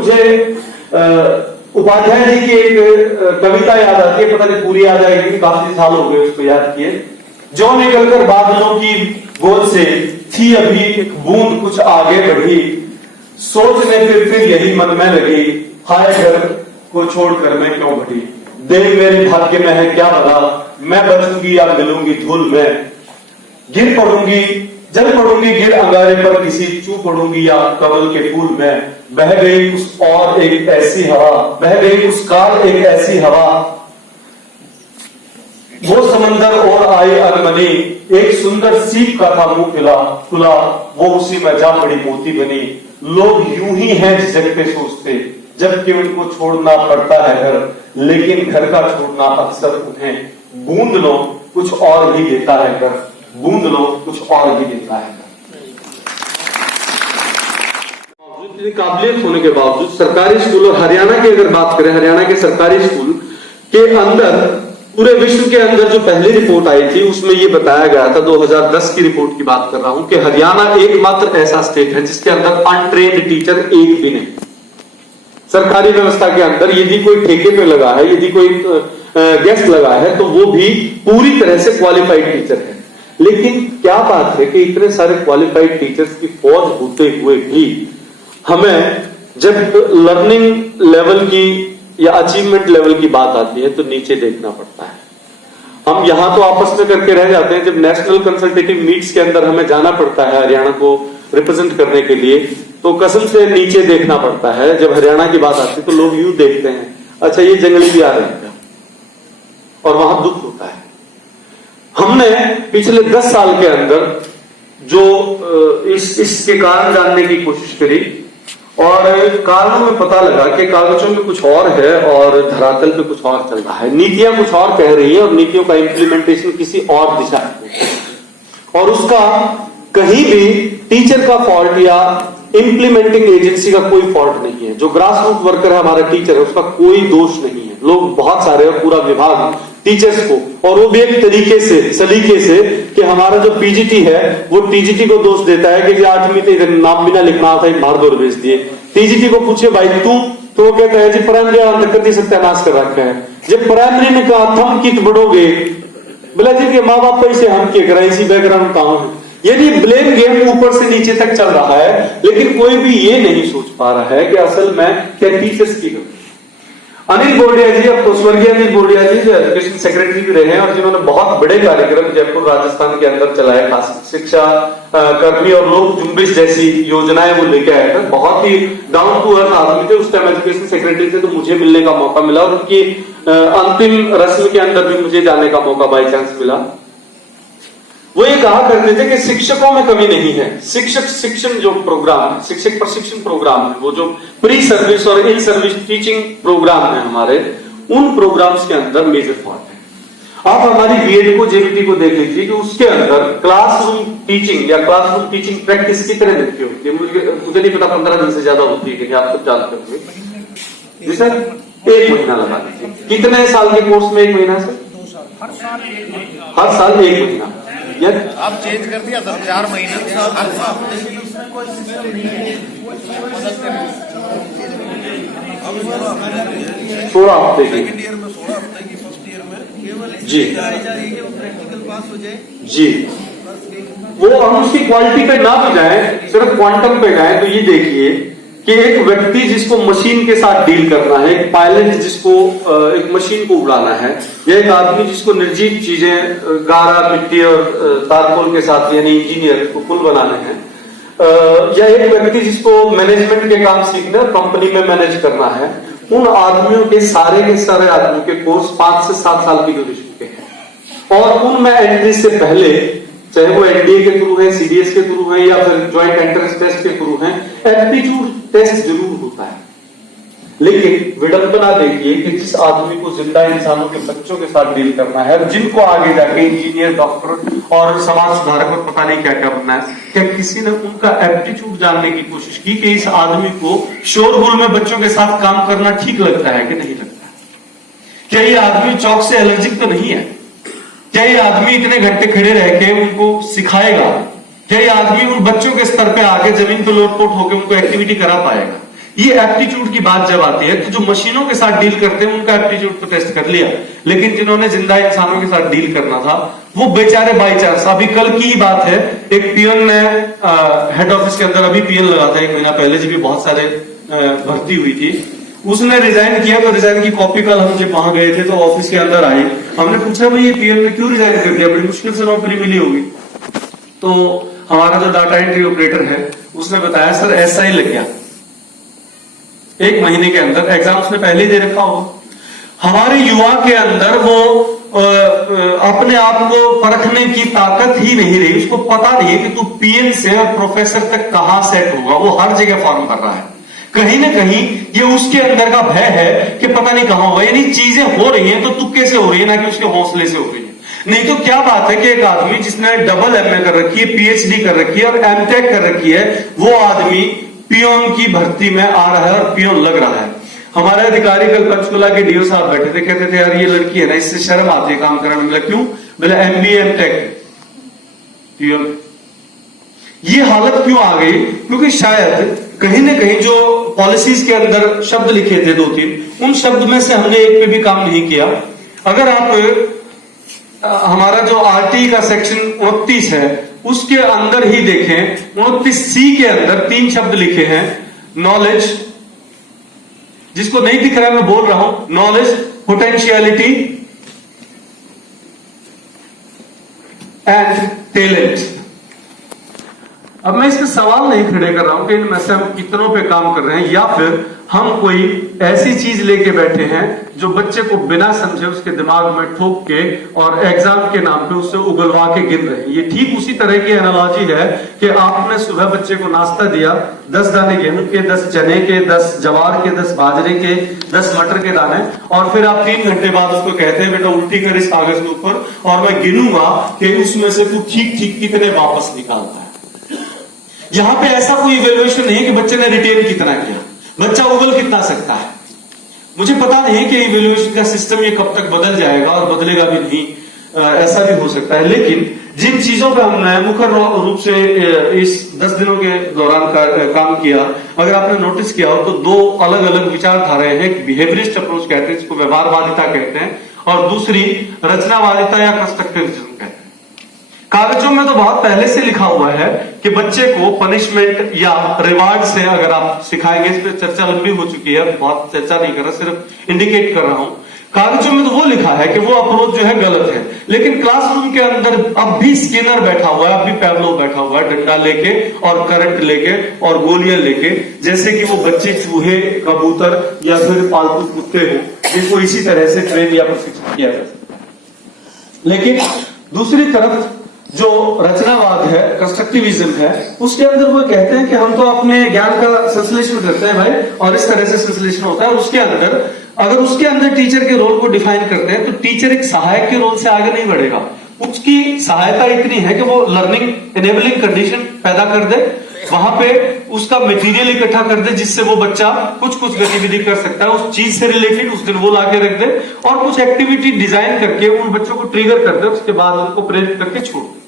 मुझे उपाध्याय जी की एक कविता याद आती है, पता नहीं पूरी याद आएगी, काफी साल हो गए उसको याद किए। जो निकलकर बादलों की गोद से थी अभी एक बूंद कुछ आगे बढ़ी, सोचने फिर यही मन में लगी, हाय घर को छोड़कर मैं क्यों बढ़ी। देव मेरे भाग्य में है क्या भला, मैं बचूंगी या मिलूंगी धूल में, गिर पड़ूंगी जल पड़ूंगी गिर अंगारे पर किसी, चू पड़ूंगी या कमल के फूल में। बह गई उस और एक ऐसी हवा, बह गई उस काल एक ऐसी हवा, वो समंदर और आई अनमनी, एक सुंदर सीप का था मुंह खुला, वो उसी में जा पड़ी मोती बनी। लोग यूं ही हैं झिझकते सोचते, जबकि उनको छोड़ना पड़ता है घर, लेकिन घर का छोड़ना अक्सर उन्हें बूंद लो कुछ और ही देता है घर, बूंद लो कुछ और ही देता है। काबिलियत होने के बावजूद सरकारी स्कूल, और हरियाणा की अगर बात करें, हरियाणा के सरकारी स्कूल के अंदर पूरे विश्व के अंदर जो पहली रिपोर्ट आई थी उसमें यह बताया गया था, 2010 की रिपोर्ट की बात कर रहा हूं, कि हरियाणा एकमात्र ऐसा स्टेट है जिसके अंदर अनट्रेन्ड टीचर एक भी नहीं। सरकारी व्यवस्था के अंदर यदि कोई ठेके पे लगा है, यदि कोई गेस्ट लगा है, तो वो भी पूरी तरह से क्वालिफाइड टीचर है। लेकिन क्या बात है कि इतने सारे क्वालिफाइड टीचर्स की फौज होते हुए भी हमें जब लर्निंग लेवल की या अचीवमेंट लेवल की बात आती है तो नीचे देखना पड़ता है। हम यहां तो आपस में करके रह जाते हैं, जब नेशनल कंसल्टेटिव मीट्स के अंदर हमें जाना पड़ता है हरियाणा को रिप्रेजेंट करने के लिए, तो कसम से नीचे देखना पड़ता है। जब हरियाणा की बात आती है तो लोग यूं देखते हैं, अच्छा ये जंगली भी आ रहे हैं, और वहां दुख होता है। हमने पिछले 10 साल के अंदर जो इसके कारण जानने की कोशिश करी, और कारणों में पता लगा कि कागजों में कुछ और है और धरातल पे कुछ और चल रहा है। नीतियां कुछ और कह रही है और नीतियों का इंप्लीमेंटेशन किसी और दिशा में, और उसका कहीं भी टीचर का फॉल्ट या इंप्लीमेंटिंग एजेंसी का कोई फॉल्ट नहीं है। जो ग्रास रूट वर्कर है हमारा टीचर है, उसका कोई दोष नहीं है। लोग बहुत सारे और पूरा विभाग टीचर्स को, और वो भी एक तरीके से सलीके से, कि हमारा जो पीजीटी है वो टीजीटी को दोष देता है कि 8वीं तो नाम भी ना लिखना था, बाहर दौड़ भेज दिए। टीजीटी को पूछे भाई तू, तो वो कहता है जी प्राइमरी सत्यानाश कर रखा है। जब प्राइमरी ने कहा थम कित बढ़ोगे, बोला जी के माँ बाप पैसे हम के करा, इसी बैकग्राउंड कहां है। यदि ब्लेम गेम ऊपर से नीचे तक चल रहा है, लेकिन कोई भी ये नहीं सोच पा रहा है कि असल में क्या टीचर्स की गलती। अनिल बोर्डिया जी, अब तो स्वर्गीय अनिल बोर्डिया जी जो एजुकेशन सेक्रेटरी भी रहे हैं और जिन्होंने बहुत बड़े कार्यक्रम जयपुर राजस्थान के अंदर चलाए, खास शिक्षा कर्मी और लोक जुम्बिश जैसी योजनाएं वो लेके आए थे। बहुत ही डाउन टू अर्थ आदमी थे। उस टाइम एजुकेशन सेक्रेटरी थे तो मुझे मिलने का मौका मिला, और उनकी अंतिम रस्म के अंदर भी मुझे जाने का मौका बाई चांस मिला। वो ये कहा करते थे कि शिक्षकों में कमी नहीं है, शिक्षक शिक्षण जो प्रोग्राम, शिक्षक प्रशिक्षण प्रोग्राम है, वो जो प्री सर्विस और इन सर्विस टीचिंग प्रोग्राम है हमारे, उन प्रोग्राम्स के अंदर मेजर फॉल्ट है। आप हमारी बीएड को, जेबीटी को देख लीजिए कि उसके अंदर क्लासरूम टीचिंग या क्लासरूम टीचिंग प्रैक्टिस की तरह देखती होती है। मुझे नहीं पता 15 दिन से ज्यादा होती है कि आप सब जानते होंगे जी सर। 1 महीना लगा दीजिए, कितने साल के कोर्स में 1 महीना सर? हर साल 1 महीना। आप चेंज कर दिया 4 महीने 16 हफ्ते की सेकंड ईयर में 16 हफ्ते की, फर्स्ट ईयर में केवल जी प्रैक्टिकल पास हो जाए जी। वो हम उसकी क्वालिटी पे ना भी जाए, सिर्फ क्वांटम पे जाए, तो ये देखिए कि एक व्यक्ति जिसको मशीन के साथ डील करना है, एक पायलट जिसको एक मशीन को उड़ाना है, या एक आदमी जिसको निर्जीव चीजें गारा मिट्टी और तारकोल के साथ, यानी इंजीनियर को पुल बनाने हैं, या एक व्यक्ति जिसको मैनेजमेंट के काम सीखने और कंपनी में मैनेज करना है, उन आदमियों के सारे आदमियों के कोर्स 5 से 7 साल की ड्यूरेशन के हैं। और उनमें एंट्री से पहले, चाहे वो एनडीए के थ्रू है, सीडीएस के थ्रू है, या फिर ज्वाइंट एंट्रेंस टेस्ट के थ्रू है, एप्टीट्यूड टेस्ट जरूर होता है। लेकिन विडंबना देखिए कि जिस आदमी को जिंदा इंसानों के बच्चों के साथ डील करना है, जिनको आगे जाके इंजीनियर, डॉक्टर और समाज सुधारक और पता नहीं क्या क्या बनना है, क्या किसी ने उनका एप्टीट्यूड जानने की कोशिश की कि इस आदमी को शोरगुल में बच्चों के साथ काम करना ठीक लगता है कि नहीं लगता? क्या ये आदमी चौक से एलर्जिक तो नहीं है? क्या ये आदमी इतने घंटे खड़े रह के उनको सिखाएगा? क्या ये आदमी उन बच्चों के स्तर पे आके जमीन पे लोटपोट होकर उनको एक्टिविटी करा पाएगा? ये एप्टीट्यूड की बात जब आती है तो जो मशीनों के साथ डील करते हैं उनका एप्टीट्यूड तो टेस्ट कर लिया, लेकिन जिन्होंने जिंदा इंसानों के साथ डील करना था वो बेचारे बाई चांस, अभी कल की ही बात है, एक पियन ने हेड ऑफिस के अंदर, अभी पियन लगा था 1 महीना पहले, जब भी बहुत सारे भर्ती हुई थी, उसने रिजाइन किया। तो रिजाइन की कॉपी कल हम जब वहां गए थे तो ऑफिस के अंदर आई, हमने पूछा भाई ये पियन ने क्यों रिजाइन कर दिया, बड़ी मुश्किल से नौकरी मिली होगी। तो हमारा जो डाटा एंट्री ऑपरेटर है उसने बताया सर ऐसा ही लग गया, 1 महीने के अंदर, एग्जाम उसने पहले ही दे रखा होगा। हमारे युवा के अंदर वो अपने आप को परखने की ताकत ही नहीं रही, उसको पता नहीं है कि तू पीएन से और प्रोफेसर तक कहां सेट होगा। वो हर जगह फॉर्म भर रहा है, कहीं ना कहीं ये उसके अंदर का भय है कि पता नहीं कहां होगा। यानी चीजें हो रही हैं तो तुक्के से हो रही है, ना कि उसके हौसले से हो रही है। नहीं तो क्या बात है कि एक आदमी जिसने डबल एमए कर रखी है, पीएचडी कर रखी है और एमटेक कर रखी है, वो आदमी पियोन की भर्ती में आ रहा है और पियोन लग रहा है। हमारे अधिकारी कल पंचकुला के डीओ साहब बैठे थे, कहते थे यार ये लड़की है ना, इससे शर्म आती है काम करने में। बोला क्यों? बोला एमबीए एमटेक पियोन। ये हालत क्यों आ गई? क्योंकि शायद कहीं ना कहीं जो पॉलिसीज के अंदर शब्द लिखे थे 2-3, उन शब्द में से हमने एक पे भी काम नहीं किया। अगर आप हमारा जो आरटी का सेक्शन 29 है उसके अंदर ही देखें, 29C के अंदर 3 शब्द लिखे हैं, नॉलेज, जिसको नहीं दिख रहा है मैं बोल रहा हूं, नॉलेज, पोटेंशियलिटी एंड टैलेंट। अब मैं इसमें सवाल नहीं खड़े कर रहा हूं कि इनमें से हम कितनों पे काम कर रहे हैं, या फिर हम कोई ऐसी चीज लेके बैठे हैं जो बच्चे को बिना समझे उसके दिमाग में ठोक के और एग्जाम के नाम पे उससे उगलवा के गिन रहे हैं। ये ठीक उसी तरह की एनालॉजी है कि आपने सुबह बच्चे को नाश्ता दिया, 10 दाने गेहूं के, 10 चने के, 10 जवार के, 10 बाजरे के, 10 मटर के दाने, और फिर आप 3 घंटे बाद उसको कहते हैं बेटा उल्टी कर इस कागज के ऊपर और मैं गिनूंगा कि उसमें से तू ठीक ठीक कितने वापस निकालता है। यहां पे ऐसा कोई इवेल्युएशन नहीं है कि बच्चे ने रिटेन कितना किया, बच्चा उगल कितना सकता है। मुझे पता नहीं कि इवेल्युएशन का सिस्टम ये कब तक बदल जाएगा और बदलेगा भी नहीं, ऐसा भी हो सकता है। लेकिन जिन चीजों पर हमने मुख्य रूप से इस 10 दिनों के दौरान काम किया, अगर आपने नोटिस किया हो तो 2 अलग अलग विचारधाराएं हैं। एक बिहेवियरिस्ट अप्रोच कहते हैं, जिसको व्यवहारवादिता कहते हैं, और दूसरी रचनावादिता या कंस्ट्रक्टिविज्म कहते हैं। कागजों में तो बहुत पहले से लिखा हुआ है कि बच्चे को पनिशमेंट या रिवार्ड से अगर आप सिखाएंगे, इस पर चर्चा लंबी हो चुकी है, बहुत चर्चा नहीं कर रहा, सिर्फ इंडिकेट कर रहा हूं। कागजों में तो वो लिखा है कि वो अप्रोच जो है गलत है, लेकिन क्लासरूम के अंदर अब भी स्किनर बैठा हुआ है, अब भी पैवलोव बैठा हुआ है, डंडा लेके और करंट लेके और गोलियां लेके, जैसे कि वो बच्चे चूहे, कबूतर या फिर पालतू कुत्ते हो, जिनको इसी तरह से ट्रेन या प्रशिक्षित किया जा सकता है। लेकिन दूसरी तरफ जो रचनावाद है, कंस्ट्रक्टिविज्म है, उसके अंदर वो कहते हैं कि हम तो अपने ज्ञान का संश्लेषण करते हैं भाई, और इस तरह से संश्लेषण होता है। उसके अंदर अगर उसके अंदर टीचर के रोल को डिफाइन करते हैं तो टीचर एक सहायक के रोल से आगे नहीं बढ़ेगा। उसकी सहायता इतनी है कि वो लर्निंग एनेबलिंग कंडीशन पैदा कर दे, वहां पे उसका मटेरियल इकट्ठा कर दे जिससे वो बच्चा कुछ गतिविधि कर सकता है, उस चीज से रिलेटेड उस दिन वो लाके रख दे, और कुछ एक्टिविटी डिजाइन करके उन बच्चों को ट्रिगर कर दे, उसके बाद उनको प्रेरित करके छोड़ दे,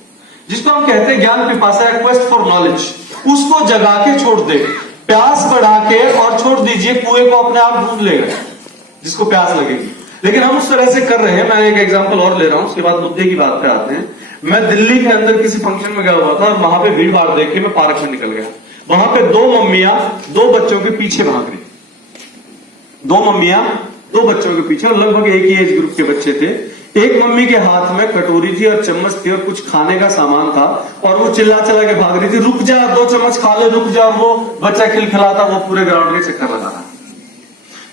जिसको हम कहते हैं ज्ञान पिपासा, क्वेस्ट फॉर नॉलेज। उसको जगा के छोड़ दे, प्यास बढ़ा के और छोड़ दीजिए, कुएं को अपने आप ढूंढ लेगा जिसको प्यास लगेगी। लेकिन हम उस तरह से कर रहे हैं। मैं एक एग्जांपल और ले रहा हूं, उसके बाद मुद्दे की बात पे आते हैं। मैं दिल्ली के अंदर किसी फंक्शन में गया हुआ था और वहां पे भीड़ भाड़ देख के मैं पार्क में निकल गया। वहां पे 2 मम्मियां 2 बच्चों के पीछे भाग रही, 2 मम्मियां 2 बच्चों के पीछे, लगभग एक ही एज ग्रुप के बच्चे थे। एक मम्मी के हाथ में कटोरी थी और चम्मच थी और कुछ खाने का सामान था, और वो चिल्ला चला के भाग रही थी, रुक जा 2 चम्मच खा ले, रुक जा। वो बच्चा खिलखिलाता वो पूरे ग्राउंड के चक्कर लगा रहा।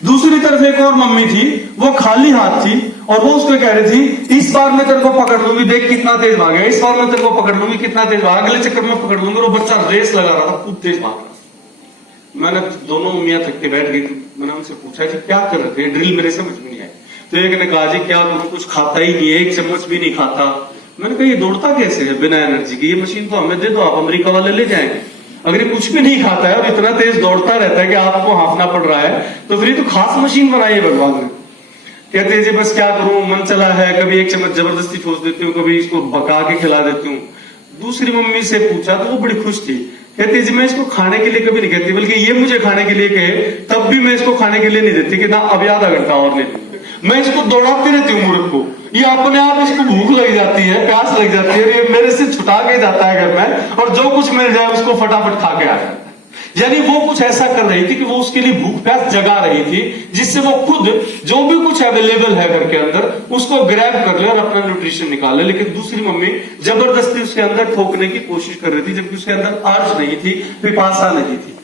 दूसरी तरफ एक और मम्मी थी, वो खाली हाथ थी और वो उसको कह रही थी इस बार मैं तेरे को पकड़ लूंगी, देख कितना तेज भागा, इस बार मैं तेरे को पकड़ लूंगी, कितना तेज भागा, अगले चक्कर में पकड़ लूंगी। वो बच्चा रेस लगा रहा था, खूब तेज भाग रहा। मैंने दोनों मम्मियां थक के बैठ गई थी, मैंने उनसे पूछा कि क्या कर रहे थे, ड्रिल मेरे समझ में नहीं आई। तो एक ने कहा जी क्या करूं, कुछ खाता ही नहीं है, 1 चम्मच भी नहीं खाता। मैंने कहा ये दौड़ता कैसे है बिना एनर्जी के, ये मशीन तो हमें दे दो, आप अमेरिका वाले ले जाएंगे। अगर ये कुछ भी नहीं खाता है और इतना तेज दौड़ता रहता है कि आपको हांफना पड़ रहा है, तो फिर तो खास मशीन बनाई है भगवान ने। कहते हैं जी बस क्या करूं, मन चला है, कभी 1 चम्मच जबरदस्ती ठोस देती हूँ, कभी इसको भगा के खिला देती हूँ। दूसरी मम्मी से पूछा तो वो बड़ी खुश थी कहती जी मैं इसको खाने के लिए कभी नहीं कहती, बल्कि ये मुझे खाने के लिए कहे तब भी मैं इसको खाने के लिए नहीं देती कि ना अभी आधा घंटा और ले लूं। मैं इसको दौड़ाती रहती हूँ मूर्ख को, ये अपने आप इसको भूख लग जाती है, प्यास लग जाती है, ये मेरे से छुटा के जाता है घर में और जो कुछ मिल जाए उसको फटाफट खा के आ जाता है। यानी वो कुछ ऐसा कर रही थी कि वो उसके लिए भूख प्यास जगा रही थी, जिससे वो खुद जो भी कुछ अवेलेबल है घर के अंदर उसको ग्रैब कर ले और अपना न्यूट्रिशन निकाले। लेकिन दूसरी मम्मी जबरदस्ती उसके अंदर ठोकने की कोशिश कर रही थी, जबकि उसके अंदर अर्ज नहीं थी, पिपासा नहीं थी।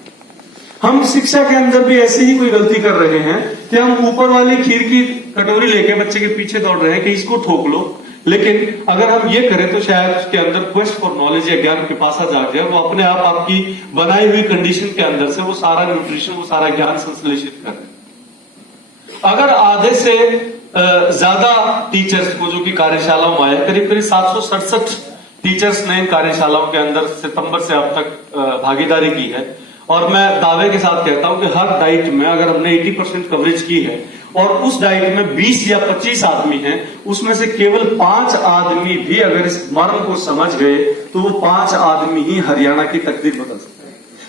हम शिक्षा के अंदर भी ऐसे ही कोई गलती कर रहे हैं कि हम ऊपर वाली खीर की कटोरी लेके बच्चे के पीछे दौड़ रहे हैं कि इसको ठोक लो, लेकिन अगर हम ये करें तो शायद उसके अंदर क्वेस्ट फॉर नॉलेज या ज्ञान पिपासा जाग जाए, वो अपने आप आपकी बनाई हुई कंडीशन के अंदर से वो सारा न्यूट्रिशन, वो सारा ज्ञान संश्लेषित कर दे। अगर आधे से ज्यादा टीचर्स को जो कि कार्यशालाओं में आए, करीब करीब 767 टीचर्स ने कार्यशालाओं के अंदर सितंबर से अब तक भागीदारी की है, और मैं दावे के साथ कहता हूं कि हर डाइट में अगर हमने 80% कवरेज की है और उस डाइट में 20 या 25 आदमी हैं, उसमें से केवल 5 आदमी भी अगर इस मर्म को समझ गए तो वो 5 आदमी ही हरियाणा की तकदीर बदल सकते हैं।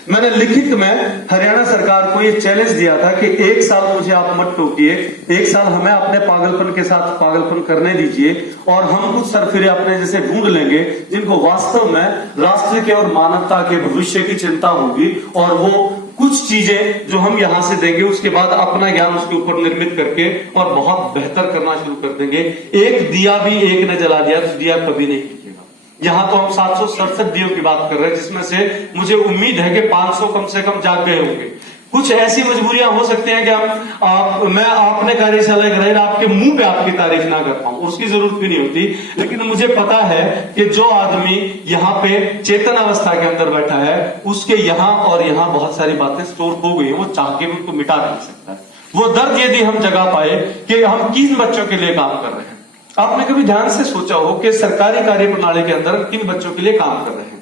मैंने लिखित में हरियाणा सरकार को ये चैलेंज दिया था कि 1 साल मुझे आप मत टोकिए, 1 साल हमें अपने पागलपन के साथ पागलपन करने दीजिए और हम कुछ सरफिरे अपने जैसे ढूंढ लेंगे जिनको वास्तव में राष्ट्र के और मानवता के भविष्य की चिंता होगी, और वो कुछ चीजें जो हम यहां से देंगे उसके बाद अपना ज्ञान उसके ऊपर निर्मित करके और बहुत बेहतर करना शुरू कर देंगे। एक दिया भी एक ने जला दिया तो दिया कभी नहीं कीजिएगा। यहां तो हम 767 दियों की बात कर रहे हैं, जिसमें से मुझे उम्मीद है कि 500 कम से कम जाग गए होंगे। कुछ ऐसी मजबूरियां हो सकती हैं कि मैं आपने कार्यशाला कराई, आपके मुंह पे आपकी तारीफ ना कर पाऊं, उसकी जरूरत भी नहीं होती, लेकिन मुझे पता है कि जो आदमी यहाँ पे चेतन अवस्था के अंदर बैठा है उसके यहाँ और यहाँ बहुत सारी बातें स्टोर हो गई है, वो चाह के भी उनको मिटा नहीं सकता है। वो दर्द यदि हम जगा पाए कि हम किन बच्चों के लिए काम कर रहे हैं। आपने कभी ध्यान से सोचा हो कि सरकारी कार्य प्रणाली के अंदर किन बच्चों के लिए काम कर रहे हैं?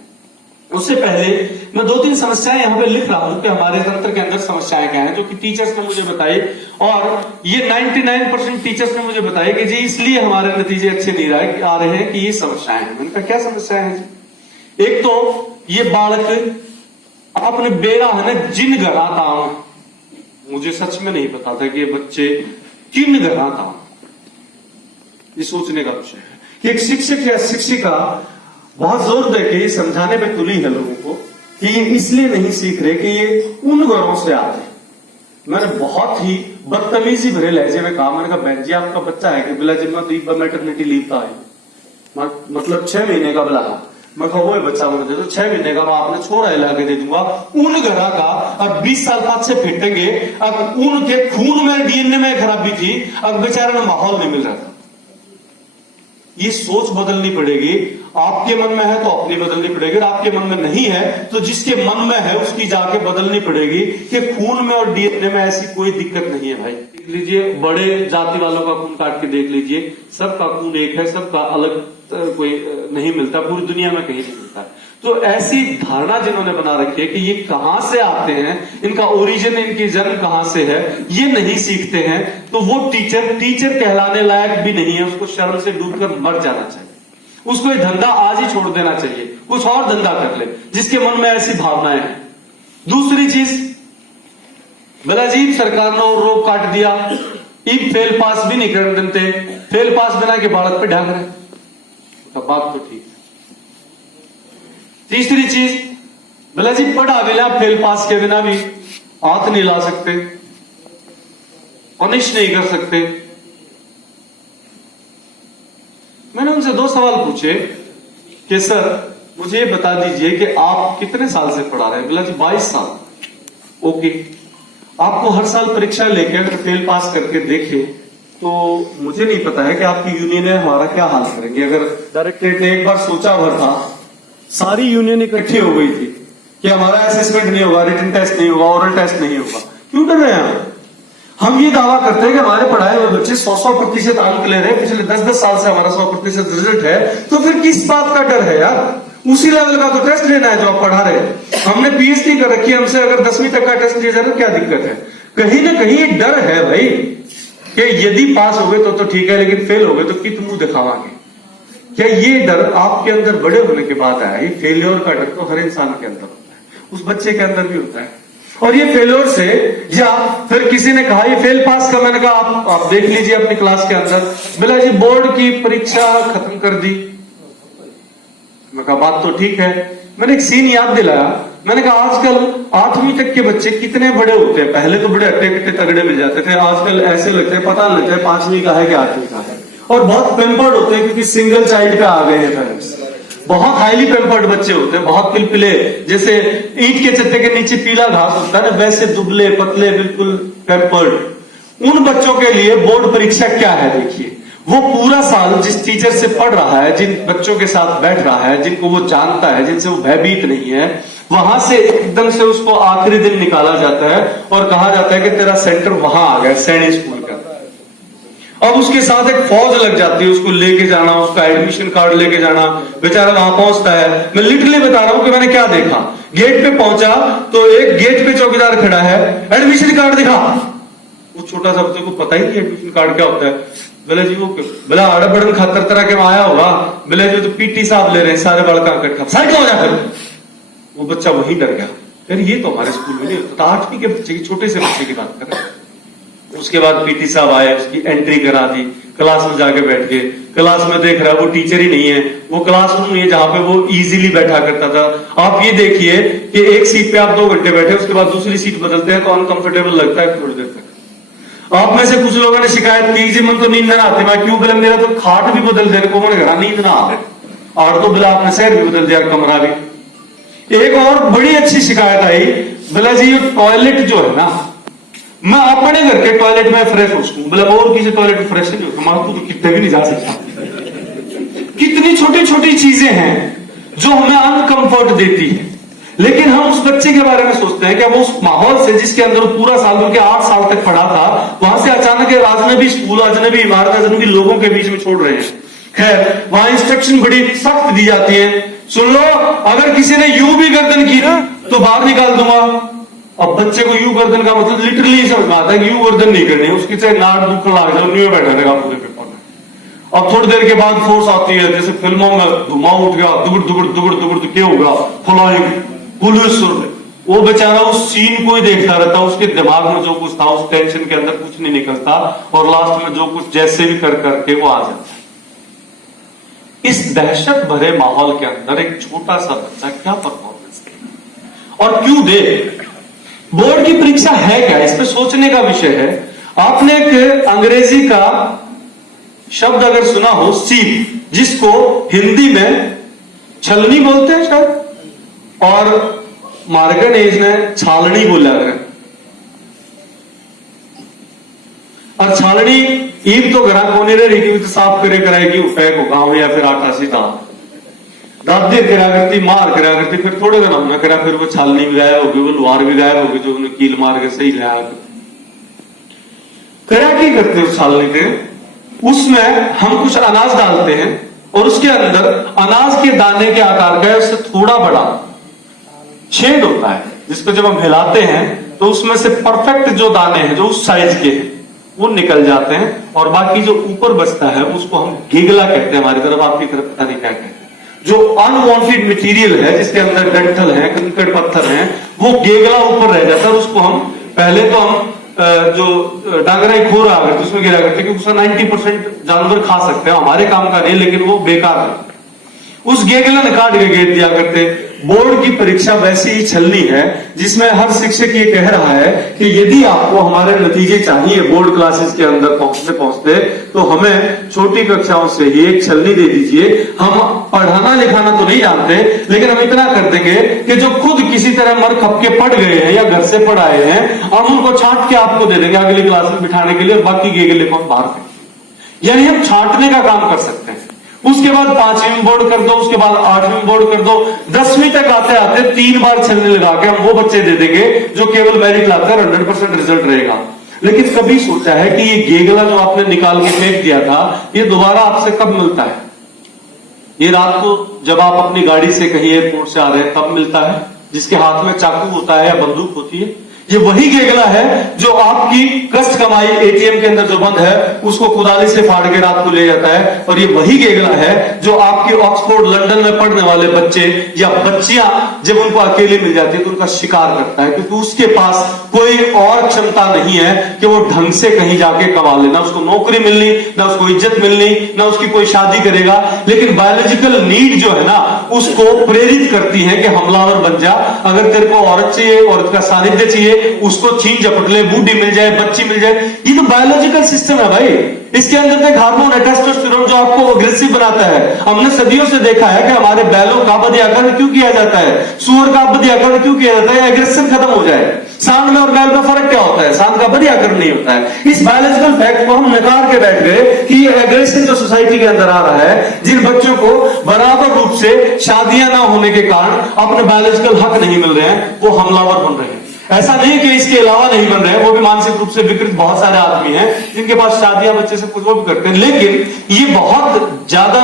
उससे पहले मैं 2-3 समस्याएं यहां पे लिख रहा हूं कि हमारे तंत्र के अंदर समस्याएं क्या हैं, जो कि टीचर्स ने मुझे बताई, और ये 99% टीचर्स ने मुझे बताया कि जी इसलिए हमारे नतीजे अच्छे नहीं आ रहे हैं कि ये समस्याएं हैं। मैंने कहा क्या समस्याएं हैं जी? एक तो ये बालक आपने बेरा है ना जिन घर आता हूं, मुझे सच में नहीं पता था कि ये बच्चे किन घर आता हूं। ये सोचने का विषय है कि एक शिक्षक या शिक्षिका बहुत जोर देके ये समझाने पे तुली है लोगों को कि ये इसलिए नहीं सीख रहे कि ये उन घरों से आते हैं। मैंने बहुत ही बदतमीजी भरे लहजे में कहा, मैंने कहा बहन जी आपका बच्चा है कि बिला जिम्मा तो मैटरनिटी लीव का है, मतलब 6 महीने का बिला, मैं कहा वो बच्चा मुझे दे दो, 6 महीने का मैं आपने छोड़ा ला के दे दूंगा। उन घरा का अब 20 साल बाद से फेंटेंगे, अब उनके खून में डीएनए में खराबी थी, अब बेचारे में माहौल नहीं मिल रहा था। ये सोच बदलनी पड़ेगी। आपके मन में है तो अपनी बदलनी पड़ेगी, और आपके मन में नहीं है तो जिसके मन में है उसकी जाके बदलनी पड़ेगी कि खून में और डीएनए में ऐसी कोई दिक्कत नहीं है भाई। देख लीजिए, बड़े जाति वालों का खून काट के देख लीजिए, सबका खून एक है, सबका अलग कोई नहीं मिलता, पूरी दुनिया में कहीं नहीं मिलता। तो ऐसी धारणा जिन्होंने बना रखी है कि ये कहां से आते हैं, इनका ओरिजिन, इनकी जन्म कहां से है, ये नहीं सीखते हैं, तो वो टीचर कहलाने लायक भी नहीं है। उसको शर्म से डूबकर मर जाना चाहिए, उसको ये धंधा आज ही छोड़ देना चाहिए, कुछ और धंधा कर ले जिसके मन में ऐसी भावनाएं हैं। दूसरी चीज, बलाजीब सरकार ने और रोक काट दिया, इब फेल पास भी नहीं कर देते, फेल पास बना के बालक पे ढांक रहे, तो बात तो ठीक है। तीसरी चीज, बलाजी पढ़ा बिना फेल पास के बिना भी हाथ नहीं ला सकते, पनिश नहीं कर सकते। मैंने उनसे 2 सवाल पूछे कि सर मुझे ये बता दीजिए कि आप कितने साल से पढ़ा रहे हैं? बोला जी 22 साल। ओके, आपको हर साल परीक्षा लेके अगर फेल पास करके देखे तो मुझे नहीं पता है कि आपकी यूनियन हमारा क्या हाल करेंगे। अगर डायरेक्टरेट ने एक बार सोचा भर था, सारी यूनियन इकट्ठी हो गई थी कि हमारा असेसमेंट नहीं होगा, रिटन टेस्ट नहीं होगा, ओरल टेस्ट नहीं होगा, क्यों डर रहे हैं? हम ये दावा करते हैं कि हमारे पढ़ाए हुए बच्चे 100% अंक ले रहे हैं, पिछले 10-10 साल से हमारा 100% रिजल्ट है, तो फिर किस बात का डर है यार? उसी लेवल का तो टेस्ट लेना है जो आप पढ़ा रहे हैं। हमने पीएचडी कर रखी है, हमसे अगर 10वीं तक का टेस्ट लिया जा रहा है, क्या दिक्कत है? कहीं ना कहीं डर है भाई कि यदि पास हो गए तो ठीक है, लेकिन फेल हो गए तो कित मुंह दिखावांगे। क्या ये डर आपके अंदर बड़े होने के बाद आया? ये फेलियर का डर तो हर इंसान के अंदर होता है, उस बच्चे के अंदर भी होता है। और ये फेल्योर से, या फिर किसी ने कहा ये फेल पास का, मैंने कहा आप देख लीजिए अपनी क्लास के अंदर, बोला जी बोर्ड की परीक्षा खत्म कर दी। मैं कहा बात तो ठीक है। मैंने एक सीन याद दिलाया, मैंने कहा आजकल 8वीं तक के बच्चे कितने बड़े होते हैं। पहले तो बड़े अट्टे कट्टे तगड़े मिल जाते थे, आजकल ऐसे लगते हैं पता नहीं लगता है 5वीं का है कि 8वीं का है। और बहुत पेम्पर्ड होते हैं क्योंकि सिंगल चाइल्ड पे आ गए हैं पेरेंट्स। बहुत हाईली पेम्पर्ड बच्चे होते हैं, बहुत पिलपिले, जैसे ईंट के चट्टे के नीचे पीला घास होता है ना, वैसे दुबले पतले बिल्कुल पेम्पर्ड। उन बच्चों के लिए बोर्ड परीक्षा क्या है देखिए। वो पूरा साल जिस टीचर से पढ़ रहा है, जिन बच्चों के साथ बैठ रहा है, जिनको वो जानता है, जिनसे वो भयभीत नहीं है, वहां से एकदम से उसको आखिरी दिन निकाला जाता है और कहा जाता है कि तेरा सेंटर वहां आ गया, सैनिक स्कूल का। अब उसके साथ एक फौज लग जाती है, उसको लेके जाना, उसका एडमिशन कार्ड लेके जाना, बेचारा वहां पहुंचता है। मैं लिटरली बता रहा हूं कि मैंने क्या देखा। गेट पे पहुंचा तो एक गेट पे चौकीदार खड़ा है, एडमिशन कार्ड दिखा। वो छोटा सा बच्चे को पता ही नहीं एडमिशन कार्ड क्या होता है। बोले जी वो बोला आड़ा बड़न खातर तरह के आया होगा। बोले जी तो पीटी साहब ले रहे हैं, सारे बड़का इकट्ठा, साइड हो जा फिर। वो बच्चा वहीं डर गया, यार ये तो हमारे स्कूल में नहीं होता। 8वीं के बच्चे की, छोटे से बच्चे की बात कर रहे हैं। उसके बाद पीटी साहब आए, उसकी एंट्री करा दी, क्लास में जाके बैठ गए। क्लास में देख रहा है वो टीचर ही नहीं है, वो क्लासरूम है जहां पे वो इजीली बैठा करता था। आप ये देखिए कि एक सीट पे आप 2 घंटे बैठे, उसके बाद दूसरी सीट बदलते हैं तो अनकंफर्टेबल लगता है थोड़ी देर तक। आप में से कुछ लोगों ने शिकायत की जी मन तो नींद ना आती। मैं क्यों बोला, मेरा तो खाट भी बदल देने को मन करा, नींद ना आए। और तो बोला आपने शहर भी बदल दिया, कमरा भी। एक और बड़ी अच्छी शिकायत आई, बोला जी ये टॉयलेट जो है ना, मैं अपने घर के टॉयलेट में फ्रेश हो सकूं। बोला और किसी टॉयलेट में फ्रेश नहीं हो, तो कितने भी नहीं जा सकता। कितनी छोटी छोटी चीजें हैं जो हमें अनकंफर्ट देती है, लेकिन हम उस बच्चे के बारे में सोचते हैं कि वो उस माहौल से जिसके अंदर वो पूरा साल, बल्कि 8 साल तक पढ़ा था, वहां से अचानक अजनबी स्कूल, अजनबी इमारत, अजनबी लोगों के बीच में छोड़ रहे हैं। खैर वहां इंस्ट्रक्शन बड़ी सख्त दी जाती है, सुन लो अगर किसी ने यूं भी गर्दन की ना तो बाहर निकाल दूंगा। अब बच्चे को यूं गर्दन का मतलब लिटरली समझ में आता है कि यूं गर्दन नहीं करनी, उसकी चाहे नाक दुख लाग जाए, न्यू बैठा रहेगा पूरे पेपर में। अब थोड़ी देर के बाद फोर्स आती है, जैसे फिल्मों में धुआं उठ गया, दुगड़ दुगड़ दुगड़ दुगड़ तो क्या होगा, फ्लाइंग पुलिस। वो बेचारा उस सीन को ही देखता रहता, उसके दिमाग में जो कुछ था, उस टेंशन के अंदर कुछ नहीं निकलता, और लास्ट में जो कुछ जैसे भी कर करके वो आ जाता है। इस दहशत भरे माहौल के अंदर एक छोटा सा बच्चा क्या परफॉर्मेंस दे और क्यों दे। बोर्ड की परीक्षा है क्या, इस पे सोचने का विषय है। आपने एक अंग्रेजी का शब्द अगर सुना हो, सीप, जिसको हिंदी में छलनी बोलते हैं शायद, और मार्गन एज ने छालनी बोला है। और छालनी ईद तो घरा को नहीं रही, तो साफ करे कराएगी पैक हो गांव या फिर आटा सीधा दादे करा करती, मार करा करती, फिर थोड़े दिन हमने करा, फिर वो छालनी भी गायब होगी, वो लोहार भी गायब होगी जो उन्हें कील मार के सही लाया। करा क्या करते उस छालनी के, उसमें हम कुछ अनाज डालते हैं और उसके अंदर अनाज के दाने के आकार का उससे थोड़ा बड़ा छेद होता है, जिसको जब हम हिलाते हैं तो उसमें से परफेक्ट जो दाने हैं जो उस साइज के हैं वो निकल जाते हैं, और बाकी जो ऊपर बचता है उसको हम गेगला कहते हैं। हमारी तरफ, आपकी तरफ पता नहीं क्या कहते हैं। जो अनवांटेड मटेरियल है, जिसके अंदर डंठल है, कंकड़ पत्थर है, वो गेगला ऊपर रह जाता है। और उसको हम पहले तो हम जो डांगरा खोर आ गए उसमें गिरा करते, क्योंकि उसका 90% जानवर खा सकते हैं, हमारे काम का नहीं, लेकिन वो बेकार है। उस गेगला ने काट के गेट दिया करते। बोर्ड की परीक्षा वैसी ही छलनी है जिसमें हर शिक्षक ये कह रहा है कि यदि आपको हमारे नतीजे चाहिए बोर्ड क्लासेस के अंदर पहुंचते पहुंचते, तो हमें छोटी कक्षाओं से ही एक छलनी दे दीजिए। हम पढ़ाना लिखाना तो नहीं जानते, लेकिन हम इतना कर देंगे कि जो खुद किसी तरह मर खप के पढ़ गए हैं या घर से पढ़ आए हैं, हम उनको छांट के आपको दे देंगे अगली क्लास में बिठाने के लिए, और बाकी गेगले को हम बाहर फेंकेंगे। यानी हम छांटने का काम कर सकते हैं। उसके बाद 5वीं में बोर्ड कर दो, उसके बाद 8वीं में बोर्ड कर दो, 10वीं तक आते आते 3 बार छलनी लगा के हम वो बच्चे दे देंगे जो केवल मेरिट लाकर 100% रिजल्ट रहेगा। लेकिन कभी सोचा है कि ये गेगला जो आपने निकाल के फेंक दिया था, ये दोबारा आपसे कब मिलता है? ये रात को जब आप अपनी गाड़ी से कहीं एयरपोर्ट से आ रहे हैं तब मिलता है, जिसके हाथ में चाकू होता है या बंदूक होती है, ये वही गेगला है जो आपकी कष्ट कमाई एटीएम के अंदर जो बंद है उसको कुदाली से फाड़ के रात को ले जाता है। और ये वही गेगला है जो आपके ऑक्सफोर्ड लंदन में पढ़ने वाले बच्चे या बच्चियां जब उनको अकेली मिल जाती है तो उनका शिकार करता है, क्योंकि उसके पास कोई और क्षमता नहीं है कि वो ढंग से कहीं जाके कमा ले। ना उसको नौकरी मिलनी, ना उसको इज्जत मिलनी, ना उसकी कोई शादी करेगा। लेकिन बायोलॉजिकल नीड जो है ना उसको प्रेरित करती है कि हमलावर बन जा। अगर तेरे को औरत चाहिए, औरत का सानिध्य चाहिए, उसको छीन झपट ले, बूढ़ी मिल जाए, बच्ची मिल जाए। ये तो बायोलॉजिकल सिस्टम है भाई। इसके अंदर एक हार्मोन है टेस्टोस्टेरोन जो आपको अग्रेसिव बनाता है। हमने सदियों से देखा है कि हमारे बैलों का बधियाकरण क्यों किया जाता है, सुअर का बधियाकरण क्यों किया जाता है, एग्रेशन खत्म हो जाए। सांड में और बैल में फर्क क्या होता है? सांड का बधियाकरण नहीं होता है। इस बायोलॉजिकल फैक्ट को हम नकार के बैठ गए कि ये एग्रेशन जो सोसाइटी के अंदर आ रहा है, जिन बच्चों को बराबर रूप से शादियां ना होने के कारण अपने बायोलॉजिकल हक नहीं मिल रहे हैं, वो हमलावर बन रहे हैं। ऐसा नहीं कि इसके अलावा नहीं बन रहे हैं, वो भी मानसिक रूप से विकृत बहुत सारे आदमी हैं जिनके पास शादियां, बच्चे सब कुछ वो भी करते हैं। लेकिन ये बहुत ज्यादा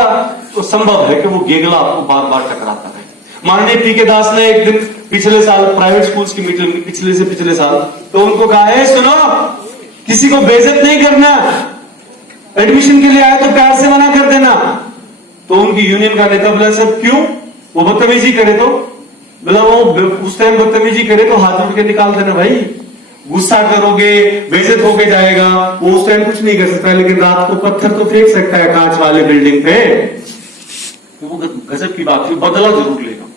तो संभव है कि वो गेगला आपको बार बार टकराता है। माननीय पीके दास ने एक दिन पिछले साल प्राइवेट स्कूल्स की मीटिंग में, पिछले साल, तो उनको कहा है सुनो, किसी को बेइज्जत नहीं करना, एडमिशन के लिए आए तो प्यार से मना कर देना। तो उनकी यूनियन का नेता बोला सर क्यों, वो बदतमीजी करे तो, बोला वो उस टाइम बदतमीजी करे तो हाथ उठ के निकाल देना भाई। गुस्सा करोगे, बेइज्जत होके जाएगा, वो उस टाइम कुछ नहीं कर सकता, लेकिन रात को पत्थर तो फेंक सकता है कांच वाले बिल्डिंग पे। वो गजब की बात है, बदला जरूर लेगा।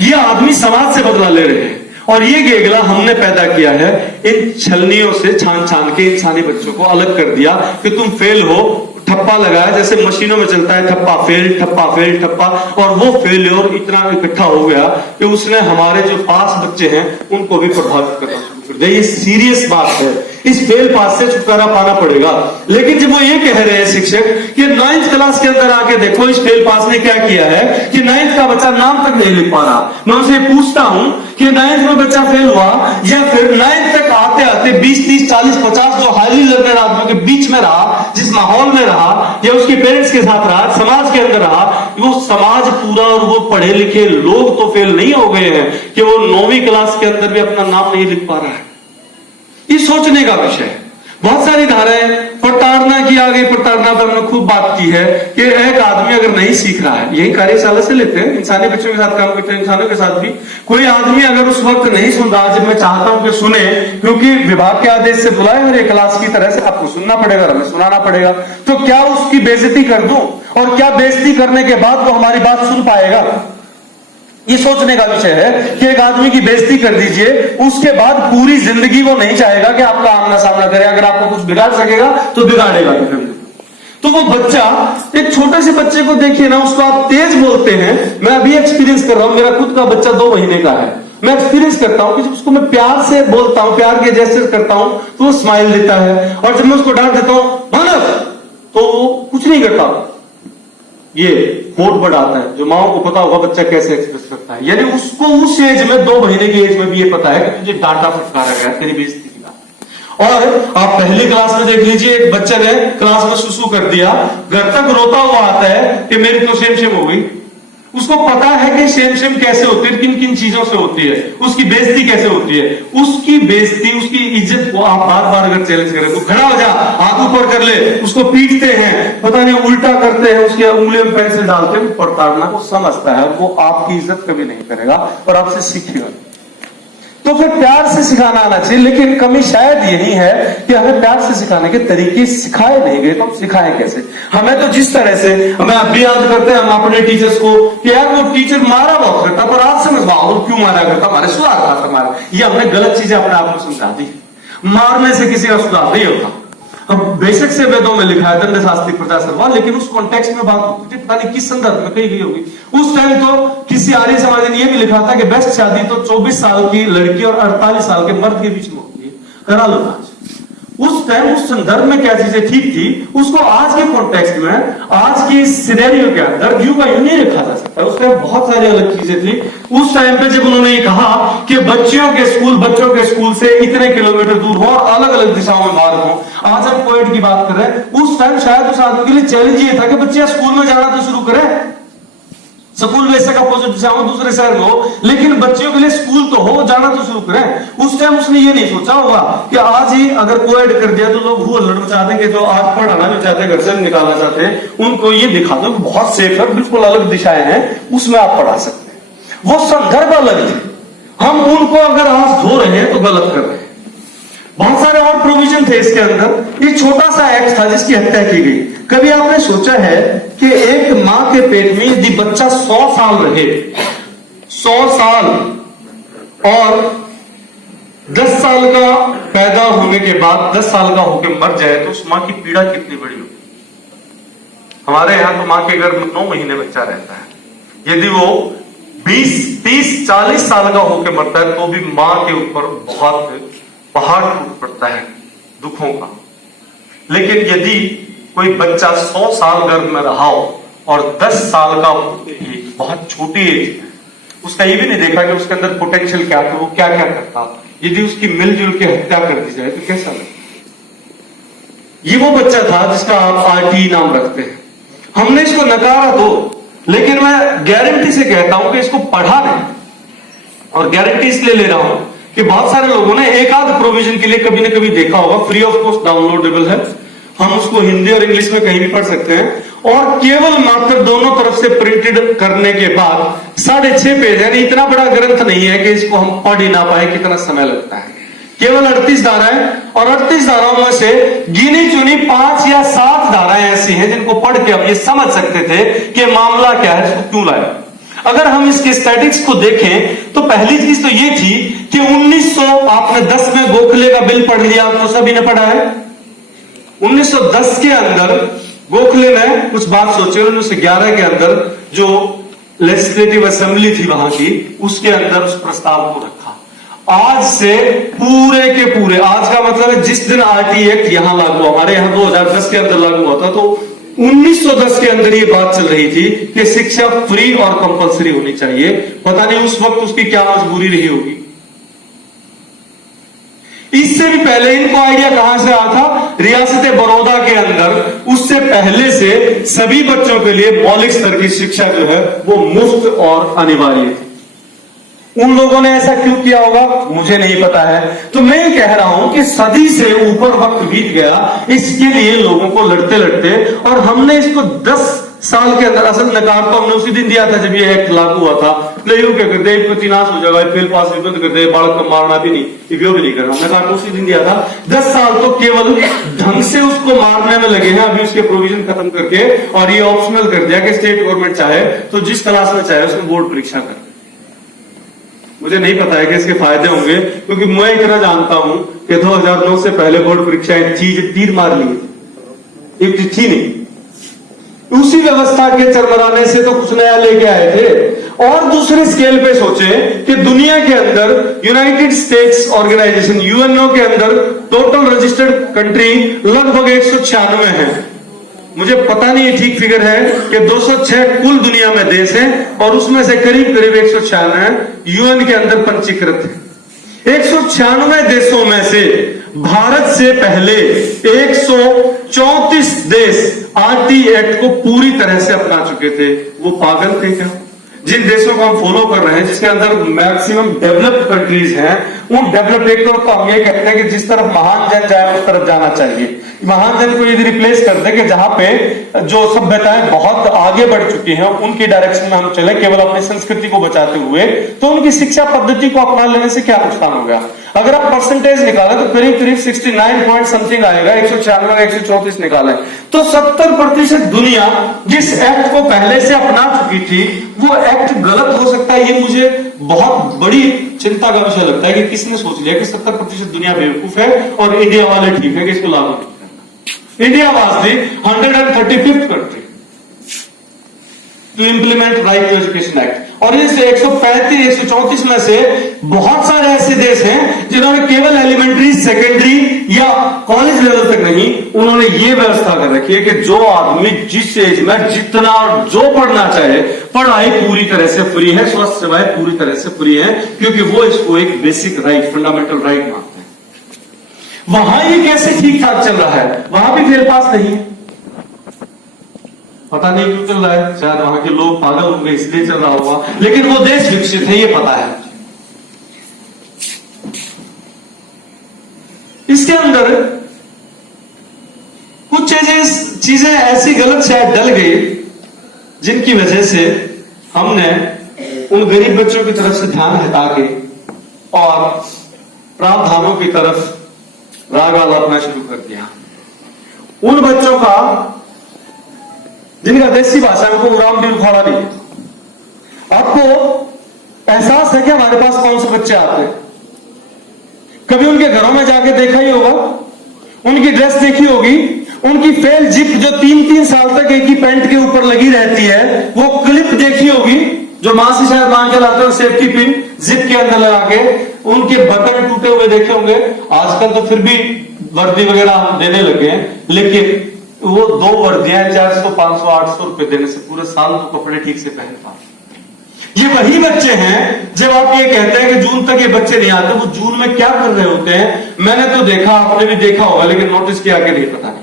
ये आदमी समाज से बदला ले रहे हैं और ये गेगला हमने पैदा किया है। इन छलनियों से छान छान के इंसानी बच्चों को अलग कर दिया कि तुम फेल हो, ठप्पा लगाया, जैसे मशीनों में चलता है ठप्पा फेल ठप्पा फेल ठप्पा। और वो फेल्योर इतना इकट्ठा हो गया कि उसने हमारे जो पास बच्चे हैं उनको भी प्रभावित करना शुरू कर दिया। ये सीरियस बात है, इस फेल पास से छुटकारा पाना पड़ेगा। लेकिन जब वो ये कह रहे हैं शिक्षक कि 9th क्लास के अंदर आके देखो इस फेल पास ने क्या किया है कि 9th का बच्चा नाम तक नहीं लिख पा रहा। मैं उनसे पूछता हूं कि 9th में बच्चा फेल हुआ या फिर 9th तक आते आते 20, 30, 40, 50 जो हाईली लर्नर आदमियों के बीच में रहा, जिस माहौल में रहा या उसके पेरेंट्स के साथ रहा, समाज के अंदर रहा, वो समाज पूरा और वो पढ़े लिखे लोग तो फेल नहीं हो गए हैं कि वो 9वीं क्लास के अंदर भी अपना नाम नहीं लिख पा रहा है। ये सोचने का विषय है। बहुत सारी धाराएं प्रताड़ना की आ गई, प्रताड़ना पर हमने खूब बात की है कि एक आदमी अगर नहीं सीख रहा है, यही कार्यशाला से लेते हैं, इंसानी बच्चों के साथ काम करते हैं, इंसानों के साथ भी, कोई आदमी अगर उस वक्त नहीं सुन रहा जब मैं चाहता हूं कि सुने, क्योंकि विभाग के आदेश से बुलाए मेरे क्लास की तरह से आपको सुनना पड़ेगा, हमें सुनाना पड़ेगा, तो क्या उसकी बेइज्जती कर दूं और क्या बेइज्जती करने के बाद वो हमारी बात सुन पाएगा? ये सोचने का विषय है कि एक आदमी की बेइज्जती कर दीजिए, उसके बाद पूरी जिंदगी वो नहीं चाहेगा कि आपका आमना सामना करे। अगर आपको कुछ बिगाड़ सकेगा तो बिगाड़ेगा। तो वो बच्चा, एक छोटे से बच्चे को देखिए ना, उसको आप तेज बोलते हैं। मैं अभी एक्सपीरियंस कर रहा हूं, मेरा खुद का बच्चा 2 महीने का है। मैं एक्सपीरियंस करता हूं कि जब उसको मैं प्यार से बोलता हूं, प्यार के जेस्चर करता हूं तो वो स्माइल देता है, और जब मैं उसको डांट देता हूं मानव, तो वो कुछ नहीं करता, ये होठ बढ़ाता है। जो माओ को पता होगा बच्चा कैसे एक्सप्रेस करता है, यानी उसको उस एज में 2 महीने की एज में भी ये पता है कि तुझे डांटा फटकारा गया, तेरी बेइज्जती की बात। और आप पहली क्लास में देख लीजिए, एक बच्चे ने क्लास में सुसु कर दिया, घर तक रोता हुआ आता है कि मेरी तो शेम हो गई। उसको पता है कि शेम कैसे होती है, किन किन चीजों से होती है, उसकी बेइज्जती कैसे होती है। उसकी बेइज्जती, उसकी इज्जत को आप बार बार अगर चैलेंज करें तो खड़ा हो जा, हाथ ऊपर कर ले, उसको पीटते हैं, पता नहीं उल्टा करते हैं, उसकी उंगलियों में पेंसिल डालते हैं, प्रताड़ना को समझता है, वो आपकी इज्जत कभी नहीं करेगा और आपसे सीखेगा। तो फिर प्यार से सिखाना आना चाहिए। लेकिन कमी शायद यही है कि हमें प्यार से सिखाने के तरीके सिखाए नहीं गए, तो हम सिखाएं कैसे? हमें तो जिस तरह से, हमें अब भी याद करते हैं हम अपने टीचर्स को कि यार वो टीचर मारा बहुत करता, पर आज समझवाओ क्यों मारा करता, हमारे सुधार था हमारा। ये हमने गलत चीजें अपने आप को समझा दी। मारने से किसी का सुधार नहीं होता। अब बेशक से वेदों में लिखा है दंड शास्त्री प्रजा सर्वा, लेकिन उस कॉन्टेक्स्ट में बात होती है, पता नहीं किस संदर्भ में कही गई होगी। उस टाइम तो किसी आर्य समाज ने यह भी लिखा था कि बेस्ट शादी तो 24 साल की लड़की और 48 साल के मर्द के बीच में होती है, करा लो आज। उस टाइम उस संदर्भ में क्या चीजें ठीक थी, उसको आज के कॉन्टेक्स्ट में, आज की सिनेरियो के अंदर यूं का यूं नहीं रखा जा सकता। उस टाइम बहुत सारी अलग चीजें थी। उस टाइम पे जब उन्होंने ये कहा कि बच्चों के स्कूल से इतने किलोमीटर दूर हो और अलग अलग दिशाओं में मार्ग हो, आज हम कोविड की बात कर रहे हैं, उस टाइम शायद उस आदमी के लिए चैलेंज ये था कि बच्चे स्कूल में जाना तो शुरू करें। स्कूल में इससे अपोजिट जाओ दूसरे शहर में हो, लेकिन बच्चियों के लिए स्कूल तो हो, जाना तो शुरू करें। उस टाइम उसने ये नहीं सोचा होगा कि आज ही अगर कोएड कर दिया तो लोग हुल्लड़ मचा देंगे, जो आज पढ़ाना नहीं चाहते, घर से निकालना चाहते हैं, उनको ये दिखा दो बहुत सेफ है, बिल्कुल अलग दिशाएं हैं, उसमें आप पढ़ा सकते हैं। वो संदर्भ अलग थे, हम उनको अगर आज धो रहे हैं तो गलत कर रहे हैं। बहुत सारे और प्रोविजन थे इसके अंदर। ये छोटा सा एक्ट था जिसकी हत्या की गई। कभी आपने सोचा है कि एक मां के पेट में यदि बच्चा 100 साल रहे, 100 साल और 10 साल का पैदा होने के बाद 10 साल का होकर मर जाए तो उस मां की पीड़ा कितनी बड़ी होगी। हमारे यहां तो मां के गर्भ में 9 महीने बच्चा रहता है। यदि वो 20, 30, 40 साल का होकर मरता है तो भी मां के ऊपर बहुत पहाड़ टूट पड़ता है दुखों का। लेकिन यदि कोई बच्चा 100 साल गर्भ में रहा हो और 10 साल का बहुत छोटी एज है, उसका ये भी नहीं देखा कि उसके अंदर पोटेंशियल क्या था, वो क्या क्या करता, यदि उसकी मिलजुल के हत्या कर दी जाए तो कैसा लगता। ये वो बच्चा था जिसका आप आरटी नाम रखते हैं। हमने इसको नकारा तो, लेकिन मैं गारंटी से कहता हूं कि इसको पढ़ा नहीं, और गारंटी इसलिए ले रहा हूं कि बहुत सारे लोगों ने एक आध प्रोविजन के लिए कभी ना कभी देखा होगा, फ्री ऑफ कॉस्ट डाउनलोडेबल है, हम उसको हिंदी और इंग्लिश में कहीं भी पढ़ सकते हैं, और केवल मात्र दोनों तरफ से प्रिंटेड करने के बाद 6.5 पेज, यानी इतना बड़ा ग्रंथ नहीं है कि इसको हम पढ़ ही ना पाए, कितना समय लगता है। केवल 38 धाराएं, और 38 धाराओं में से गिनी चुनी 5 या 7 धाराएं ऐसी हैं जिनको पढ़ के हम ये समझ सकते थे कि मामला क्या है, इसको क्यों लाया। अगर हम इसके स्टैटिक्स को देखें तो पहली चीज तो ये थी कि 1900, आपने 10 में गोखले का बिल पढ़ लिया, तो सभी ने पढ़ा है। 1910 के अंदर गोखले ने कुछ बात सोची, 1911 के अंदर जो लेजिस्लेटिव असेंबली थी वहां की, उसके अंदर उस प्रस्ताव को रखा। आज से पूरे के पूरे, आज का मतलब है जिस दिन आरटी एक्ट यहां लागू, हमारे यहां 2010 के अंदर लागू हुआ था, तो 1910 के अंदर ये बात चल रही थी कि शिक्षा फ्री और कंपलसरी होनी चाहिए। पता नहीं उस वक्त उसकी क्या मजबूरी रही होगी। इससे भी पहले इनको आइडिया कहां से आया था, रियासत बड़ौदा के अंदर उससे पहले से सभी बच्चों के लिए मौलिक स्तर की शिक्षा जो है वो मुफ्त और अनिवार्य थी। उन लोगों ने ऐसा क्यों किया होगा मुझे नहीं पता है। तो मैं कह रहा हूं कि सदी से ऊपर वक्त बीत गया इसके लिए लोगों को लड़ते लड़ते, और हमने इसको 10 साल के अंदर, असल नकार तो हमने उसी दिन दिया था जब ये एक्ट लागू हुआ था। नहीं क्या करते, एक प्रतिनाश हो जाएगा, फेल पास भी बंद कर दे, बालक को मारना भी नहीं, भी नहीं करना, नकार तो उसी दिन दिया था। 10 साल तो केवल ढंग से उसको मारने में लगे हैं, अभी उसके प्रोविजन खत्म करके, और ये ऑप्शनल कर दिया कि स्टेट गवर्नमेंट चाहे तो जिस क्लास में चाहे उसमें बोर्ड परीक्षा कर। मुझे नहीं पता है कि इसके फायदे होंगे, क्योंकि मैं इतना जानता हूं कि 2009 से पहले बोर्ड परीक्षाएं थी जो तीर मार ली, एक थी नहीं। उसी व्यवस्था के चरमराने से तो कुछ नया लेके आए थे। और दूसरे स्केल पे सोचे कि दुनिया के अंदर यूनाइटेड स्टेट्स ऑर्गेनाइजेशन यूएनओ के अंदर टोटल रजिस्टर्ड कंट्री लगभग 196 है। मुझे पता नहीं ठीक फिगर है कि 206 कुल दुनिया में देश हैं, और उसमें से करीब करीब 196 यूएन के अंदर पंजीकृत है। 196 देशों में से भारत से पहले 134 देश आरटी एक्ट को पूरी तरह से अपना चुके थे। वो पागल थे क्या? जिन देशों को हम फॉलो कर रहे हैं, जिसके अंदर मैक्सिमम डेवलप्ड कंट्रीज हैं, उन डेवलप्ड, एक तो हम ये कहते हैं कि जिस तरफ महान जन जाए उस तरफ जाना चाहिए। महान जन को यदि रिप्लेस कर दे कि जहां पे जो सभ्यताएं बहुत आगे बढ़ चुकी हैं उनकी डायरेक्शन में हम चले केवल अपनी संस्कृति को बचाते हुए, तो उनकी शिक्षा पद्धति को अपना लेने से क्या नुकसान हो गया। अगर आप परसेंटेज निकालें तो करीब करीब 69 पॉइंट समथिंग आएगा, 196 134 निकालें तो 70% दुनिया जिस एक्ट को पहले से अपना चुकी थी वो एक्ट गलत हो सकता है। ये मुझे बहुत बड़ी चिंता का विषय लगता है कि किसने सोच लिया कि 70% दुनिया बेवकूफ है और इंडिया वाले ठीक है कि इसको लागू नहीं करना। India was the 135th country to implement right to education act, और इस 135 134 में से बहुत सारे ऐसे देश हैं जिन्होंने केवल एलिमेंट्री, सेकेंडरी या कॉलेज लेवल तक नहीं, उन्होंने ये व्यवस्था कर रखी है कि जो आदमी जिस एज में जितना और जो पढ़ना चाहे, पढ़ाई पूरी तरह से फ्री है, स्वास्थ्य सेवाएं पूरी तरह से फ्री है, क्योंकि वो इसको एक बेसिक राइट, फंडामेंटल राइट मानते हैं। वहां ये कैसे ठीक ठाक चल रहा है, वहां भी फेल पास नहीं है। पता नहीं क्यों चल रहा है, शायद वहां के लोग पागल होंगे इसलिए चल रहा होगा, लेकिन वो देश विकसित है, ये पता है। इसके अंदर कुछ चीजें ऐसी गलत शायद डल गई जिनकी वजह से हमने उन गरीब बच्चों की तरफ से ध्यान हटा के और प्रावधानों की तरफ राग आलापना शुरू कर दिया। उन बच्चों का जिनका देसी भाषा में को उड़ाम भी उखाड़ा नहीं। आपको एहसास है कि हमारे पास कौन से बच्चे आते हैं? कभी उनके घरों में जाके देखा ही होगा, उनकी ड्रेस देखी होगी, उनकी फेल जिप जो 3-3 साल तक एक ही पैंट के ऊपर लगी रहती है, वो क्लिप देखी होगी जो मां से शायद मांग के लाते हो, सेफ्टी पिन जिप के अंदर लगा के, उनके बटन टूटे हुए देखे होंगे। आजकल तो फिर भी वर्दी वगैरह हम देने लगे हैं, लेकिन वो 2 वर्दियां 400, 500, 800 रुपए देने से पूरे साल तो कपड़े ठीक से पहन पाते। ये वही बच्चे हैं जब आप ये कहते हैं कि जून तक ये बच्चे नहीं आते, वो जून में क्या कर रहे होते हैं? मैंने तो देखा, आपने भी देखा होगा, लेकिन नोटिस किया कि नहीं पता नहीं।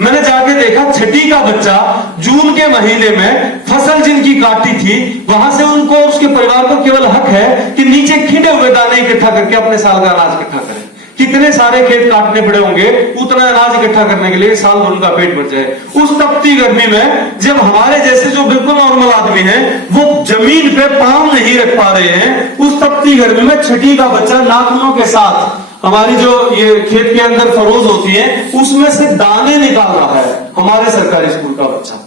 मैंने जाके देखा, छठी का बच्चा जून के महीने में फसल जिनकी काटी थी, वहां से उनको और उसके परिवार को केवल हक है कि नीचे खिंडे हुए दाने इकट्ठा करके अपने साल का अनाज इकट्ठा करें। कितने सारे खेत काटने पड़े होंगे उतना अनाज इकट्ठा करने के लिए, साल भर उनका पेट भर जाए। उस तपती गर्मी में जब हमारे जैसे जो बिल्कुल नॉर्मल आदमी हैं वो जमीन पे पांव नहीं रख पा रहे हैं, उस तपती गर्मी में छठी का बच्चा नाखूनों के साथ हमारी जो ये खेत के अंदर फरोज होती है उसमें से दाने निकाल रहा है, हमारे सरकारी स्कूल का बच्चा।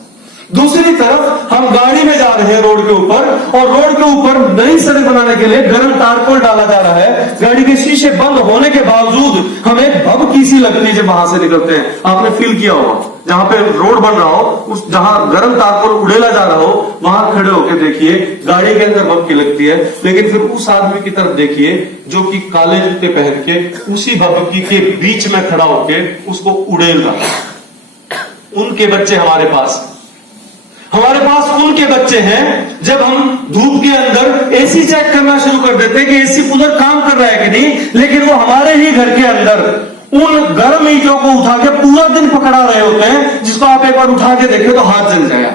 दूसरी तरफ हम गाड़ी में जा रहे हैं रोड के ऊपर, और रोड के ऊपर नई सड़क बनाने के लिए गर्म तारकोल डाला जा रहा है। गाड़ी के शीशे बंद होने के बावजूद हमें भभकी सी लगती है जब वहां से निकलते हैं। आपने फील किया होगा, जहां पे रोड बन रहा हो, उस जहां गर्म तारकोल उड़ेला जा रहा हो, वहां खड़े होकर देखिए गाड़ी के अंदर भभकी लगती है। लेकिन फिर उस आदमी की तरफ देखिए जो कि काले जूते पहन के उसी भभकी के बीच में खड़ा होकर उसको उड़ेल रहा है। उनके बच्चे हमारे पास उनके बच्चे हैं। जब हम धूप के अंदर एसी चेक करना शुरू कर देते हैं कि एसी कूलर काम कर रहा है कि नहीं, लेकिन वो हमारे ही घर के अंदर उन गर्म ईंटों को उठा के पूरा दिन पकड़ा रहे होते हैं, जिसको आप एक बार उठा के देखें तो हाथ जल जाएगा।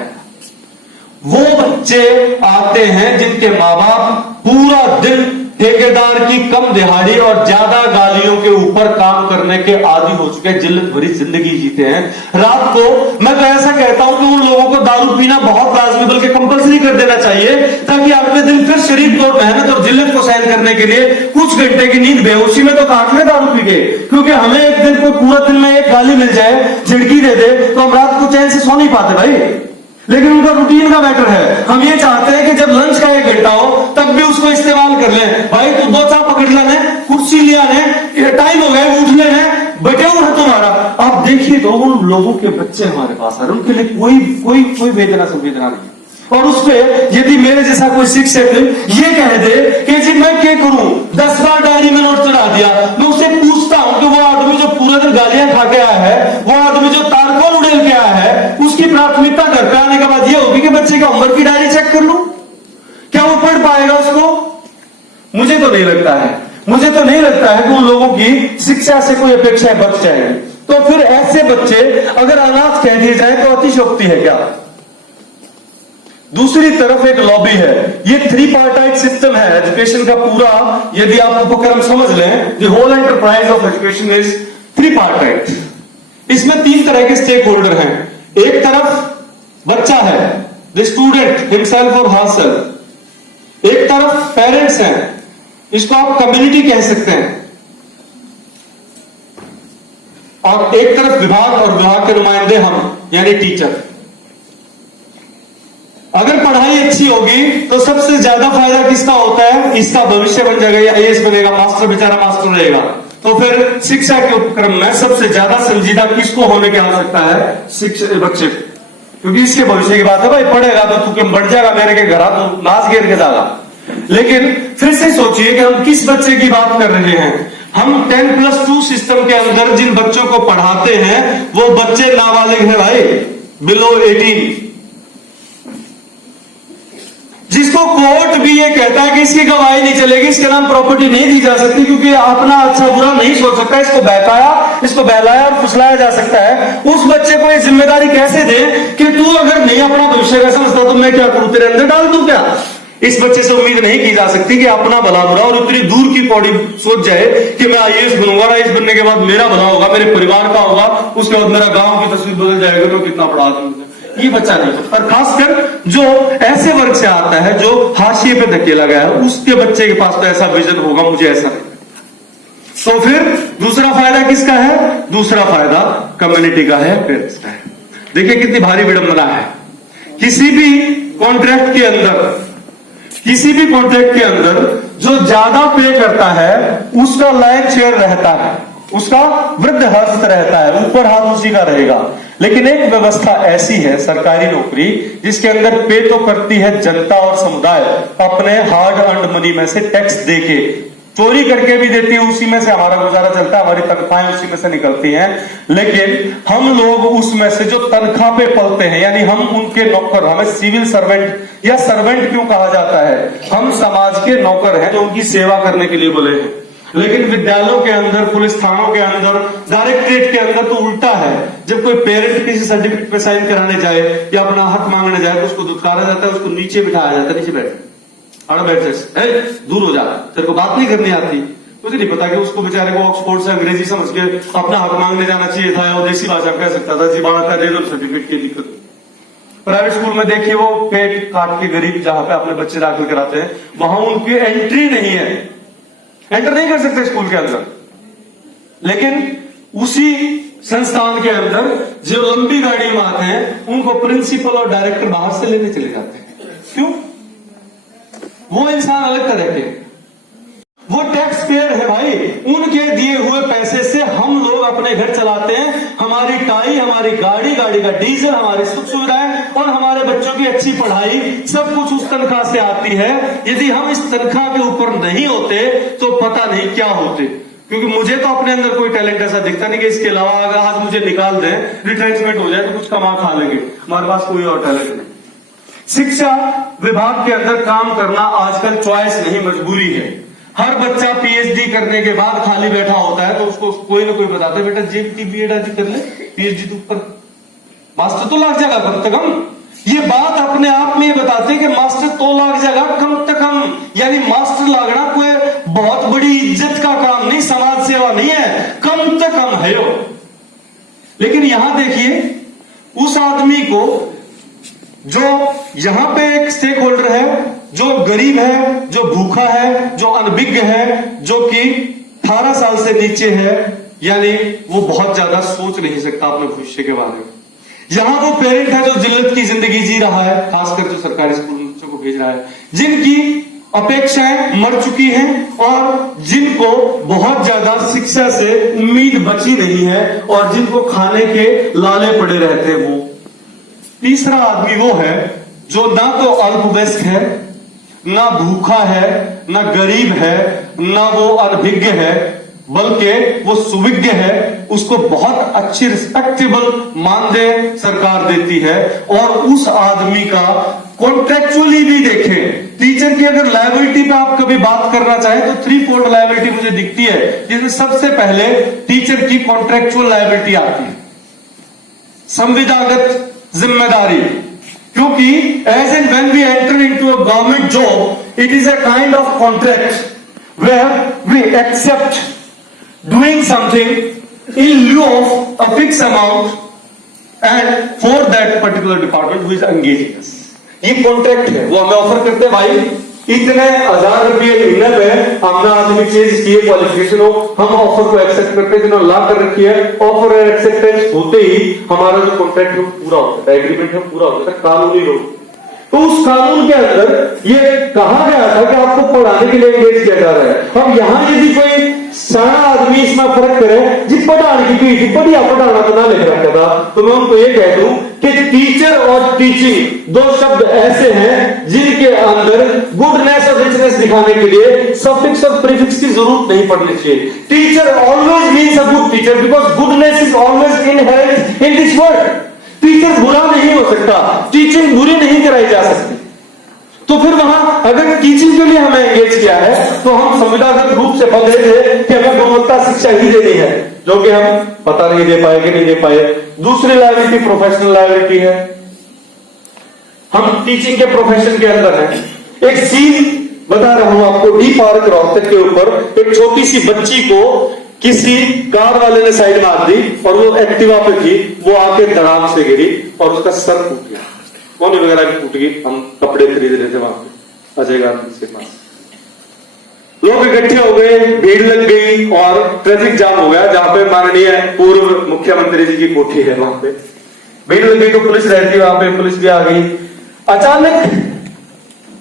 वो बच्चे आते हैं जिनके माँ बाप पूरा दिन ठेकेदार की कम दिहाड़ी और ज्यादा गालियों के ऊपर काम करने के आदी हो चुके हैं, जिल्लत भरी जिंदगी जीते हैं। रात को मैं तो ऐसा कहता हूं कि उन लोगों को दारू पीना बहुत लाजमी बल्कि कंपल्सरी कर देना चाहिए, ताकि अगले दिन फिर शरीर को मेहनत और जिल्लत को सहन करने के लिए कुछ घंटे की नींद बेहोशी में तो काट ले दारू पी के। क्योंकि हमें एक दिन को पूरा दिन में एक गाली मिल जाए, झिड़की दे दे, तो हम रात को चैन से सो नहीं पाते भाई। लेकिन उनका रूटीन का मैटर है। हम ये चाहते हैं कि जब लंच का 1 घंटा हो तब भी उसको इस्तेमाल कर लें। भाई तू 2 चाप पकड़ लेने, कुर्सी लिया ने, टाइम हो गया उठ लेने, बैठे हुए है तुम्हारा। आप देखिए तो उन लोगों के बच्चे हमारे पास आ रहे, उनके लिए कोई वेदना संवेदना नहीं। और उस पे यदि मेरे जैसा कोई शिक्षक ये कह दे कि जी मैं क्या करूं, 10 बार डायरी में नोट चढ़ा दिया, मैं उससे पूछता हूं कि वो आदमी जो पूरा दिन गालियां खा के आया है, वो आदमी जो तारकोल उड़ेल के आया है, उसकी प्राथमिकता घर पे आने के बाद ये होगी कि बच्चे का होमवर्क की डायरी चेक कर लूं। क्या वो पढ़ पाएगा उसको? मुझे तो नहीं लगता है कि उन लोगों की शिक्षा से कोई अपेक्षा बच जाएगी। तो फिर ऐसे बच्चे अगर अनाथ कह दिए जाए तो अतिशयोक्ति है क्या? दूसरी तरफ एक लॉबी है। ये 3 पार्टाइट सिस्टम है एजुकेशन का पूरा। यदि आप उपक्रम समझ लें, the whole enterprise of education is 3 partite. इसमें 3 तरह के स्टेक होल्डर हैं। एक तरफ बच्चा है, द स्टूडेंट हिमसेल्फ और हरसेल्फ। एक तरफ पेरेंट्स हैं, इसको आप कम्युनिटी कह सकते हैं। और एक तरफ विभाग और विभाग के नुमाइंदे हम, यानी टीचर। अगर पढ़ाई अच्छी होगी तो सबसे ज्यादा फायदा किसका होता है? इसका भविष्य बन जाएगा, या आईएएस बनेगा, मास्टर बेचारा मास्टर रहेगा। तो फिर शिक्षा के उपक्रम में सबसे ज्यादा संजीदा किसको होने की आवश्यकता है? बच्चे, क्योंकि इसके भविष्य की बात है। भाई पढ़ेगा तो तू बढ़ जाएगा, मेरे के घर तो नाच गिर के जाएगा। लेकिन फिर से सोचिए कि हम किस बच्चे की बात कर रहे हैं। हम 10+2 सिस्टम के अंदर जिन बच्चों को पढ़ाते हैं वो बच्चे नाबालिग हैं भाई, बिलो 18। जिसको कोर्ट भी ये कहता है कि इसकी गवाही नहीं चलेगी, इसके नाम प्रॉपर्टी नहीं दी जा सकती क्योंकि अपना अच्छा बुरा नहीं सोच सकता, इसको बहकाया, इसको बहलाया और फुसलाया जा सकता है। उस बच्चे को ये जिम्मेदारी कैसे दे कि तू अगर नहीं अपना भविष्य का समझता तो मैं क्या करूं, तेरे अंदर डाल दूं क्या? इस बच्चे से उम्मीद नहीं की जा सकती कि अपना भला बुरा और इतनी दूर की कौड़ी सोच जाए कि मैं आईएएस बनूंगा, आईएएस बनने के बाद मेरा भला होगा, मेरे परिवार का होगा, उसके बाद मेरा गांव की तस्वीर बदल जाएगा तो कितना बड़ा आदमी है। ये बच्चा नहीं, और खासकर जो ऐसे वर्ग से आता है जो हाशिए पे धकेला गया है, उसके बच्चे के पास तो ऐसा विजन होगा, मुझे ऐसा नहीं। तो फिर दूसरा फायदा किसका है? दूसरा फायदा कम्युनिटी का है, पेरेंट्स का है। देखिए कितनी भारी विडंबना है। किसी भी कॉन्ट्रैक्ट के अंदर जो ज्यादा पे करता है उसका लायक शेयर रहता है, उसका वृद्ध हस्त रहता है, ऊपर हाथ उसी का रहेगा। लेकिन एक व्यवस्था ऐसी है सरकारी नौकरी जिसके अंदर पे तो करती है जनता और समुदाय अपने हार्ड अर्न्ड मनी में से, टैक्स देके, चोरी करके भी देती है, उसी में से हमारा गुजारा चलता है, हमारी तनख्वाहें उसी में से निकलती हैं। लेकिन हम लोग उसमें से जो तनख्वाह पे पलते हैं, यानी हम उनके नौकर, हमें सिविल सर्वेंट या सर्वेंट क्यों कहा जाता है? हम समाज के नौकर हैं जो उनकी सेवा करने के लिए बोले हैं। लेकिन विद्यालयों के अंदर, पुलिस थानों के अंदर, डायरेक्टरेट के अंदर तो उल्टा है। जब कोई पेरेंट किसी सर्टिफिकेट पे साइन कराने जाए या अपना हक मांगने जाए तो उसको दुत्कारा जाता है, उसको नीचे बिठाया जाता है, नीचे बैठ, अड़ बैठ से दूर हो जा, तेरे को बात नहीं करनी आती। मुझे नहीं पता कि उसको बेचारे को ऑक्सफोर्ड से अंग्रेजी समझ के अपना हक मांगने जाना चाहिए था, और देसी भाषा कह सकता था, जी बात का दे दो सर्टिफिकेट की दिक्कत। प्राइवेट स्कूल में देखिए वो पेट काट के गरीब जहां पे अपने बच्चे दाखिल कराते हैं, वहां उनकी एंट्री नहीं है, एंटर नहीं कर सकते स्कूल के अंदर। लेकिन उसी संस्थान के अंदर जो लंबी गाड़ी में आते हैं उनको प्रिंसिपल और डायरेक्टर बाहर से लेने चले जाते हैं। क्यों? वो इंसान अलग तरह के, वो टैक्स पेयर है भाई, उनके दिए हुए पैसे से हम लोग अपने घर चलाते हैं, हमारी टाई, हमारी गाड़ी, गाड़ी का डीजल, हमारी सुख सुविधाएं और हमारे बच्चों की अच्छी पढ़ाई, सब कुछ उस तनख्वाह से आती है। यदि हम इस तनख्वाह के ऊपर नहीं होते तो पता नहीं क्या होते। क्योंकि मुझे तो अपने अंदर कोई टैलेंट ऐसा दिखता नहीं कि इसके अलावा अगर आज मुझे निकाल दें, रिट्रेंचमेंट हो जाए तो कुछ कमा खा लेंगे, हमारे पास कोई और टैलेंट नहीं। शिक्षा विभाग के अंदर काम करना आजकल चॉइस नहीं, मजबूरी है। हर बच्चा पीएचडी करने के बाद खाली बैठा होता है तो उसको कोई ना कोई बताता है, बेटा जेबीटी बीएड आदि कर ले, पीएचडी तो ऊपर मास्टर तो लाग जाएगा कम से कम। ये बात अपने आप में बताते हैं कि मास्टर तो लाग जाएगा कम से कम, यानी मास्टर लागना कोई बहुत बड़ी इज्जत का काम नहीं, समाज सेवा नहीं है, कम से कम है वो। लेकिन यहां देखिए उस आदमी को जो यहां पे एक स्टेक होल्डर है, जो गरीब है, जो भूखा है, जो अनभिज्ञ है, जो कि 18 साल से नीचे है, यानी वो बहुत ज्यादा सोच नहीं सकता अपने भविष्य के बारे में। यहां वो पेरेंट है जो जिल्लत की जिंदगी जी रहा है, खासकर जो सरकारी स्कूल में बच्चों को भेज रहा है, जिनकी अपेक्षाएं मर चुकी हैं और जिनको बहुत ज्यादा शिक्षा से उम्मीद बची नहीं है और जिनको खाने के लाले पड़े रहते हैं। वो तीसरा आदमी वो है जो ना तो अल्पवयस्क है, ना भूखा है, ना गरीब है, ना वो अनभिज्ञ है, बल्कि वो सुविज्ञ है, उसको बहुत अच्छी रिस्पेक्टेबल मानदेय सरकार देती है। और उस आदमी का कॉन्ट्रेक्चुअली भी देखें, टीचर की अगर लायबिलिटी पे आप कभी बात करना चाहें तो 3-4 लायबिलिटी मुझे दिखती है, जिसमें सबसे पहले टीचर की कॉन्ट्रेक्चुअल लायबिलिटी आती है, संविदागत जिम्मेदारी। क्योंकि as and when we enter into a government job, it is a kind of contract where we accept doing something in lieu of a fixed amount and for that particular department who is engaging us. ये contract है, वो हमें offer करते हैं, भाई इतने 1000 रुपये महीने में हमने आदमी चेंज किए, क्वालिफिकेशन हो, हम ऑफर को एक्सेप्ट करते हैं, जिन्होंने ला कर रखी है। ऑफर और एक्सेप्टेंस होते ही हमारा जो कॉन्ट्रैक्ट है पूरा होता है, एग्रीमेंट है पूरा होता है, कानूनी रूप। तो उस कानून के अंदर ये कहा गया था कि आपको पढ़ाने के लिए एंगेज किया जा रहा है। अब यहां यदि कोई सारा आदमी इसमें फर्क करे, जी पढ़ाने की बढ़िया पढ़ाना तो ना लिख रखा था, तो मैं उनको ये कह दूं कि टीचर और टीचिंग दो शब्द ऐसे हैं जिनके अंदर गुडनेस और रिचनेस दिखाने के लिए सफिक्स और प्रीफिक्स की जरूरत नहीं पड़नी चाहिए। Teacher always means a good teacher because goodness is always inherent in this world. Teacher बुरा नहीं हो सकता, टीचिंग बुरी नहीं कराई जा सकती। तो फिर वहां अगर टीचिंग के लिए हमें एंगेज किया है तो हम संविधागत रूप से बंधे थे कि हमें गुणवत्ता शिक्षा ही देनी है, जो कि हम पता नहीं दे पाए कि नहीं दे पाए। दूसरी लायबिलिटी प्रोफेशनल लायबिलिटी है। हम टीचिंग के प्रोफेशन के अंदर हैं। एक सीन बता रहा हूं आपको, डी पार्क रोहतक के ऊपर एक छोटी सी बच्ची को किसी कार वाले ने साइड मार दी और वो एक्टिवा पे थी, वो आके धड़ाम से गिरी और उसका सर फूट गया, मोनी वगैरह की फूट गई। हम कपड़े खरीद रहे थे वहां पे अजय गांधी के पास, लोग इकट्ठे हो गए, भीड़ लग गई और ट्रैफिक जाम हो गया। जहां पे माननीय पूर्व मुख्यमंत्री जी की कोठी है, वहां पे भीड़ लग गई तो पुलिस रहती, वहां पे पुलिस भी आ गई। अचानक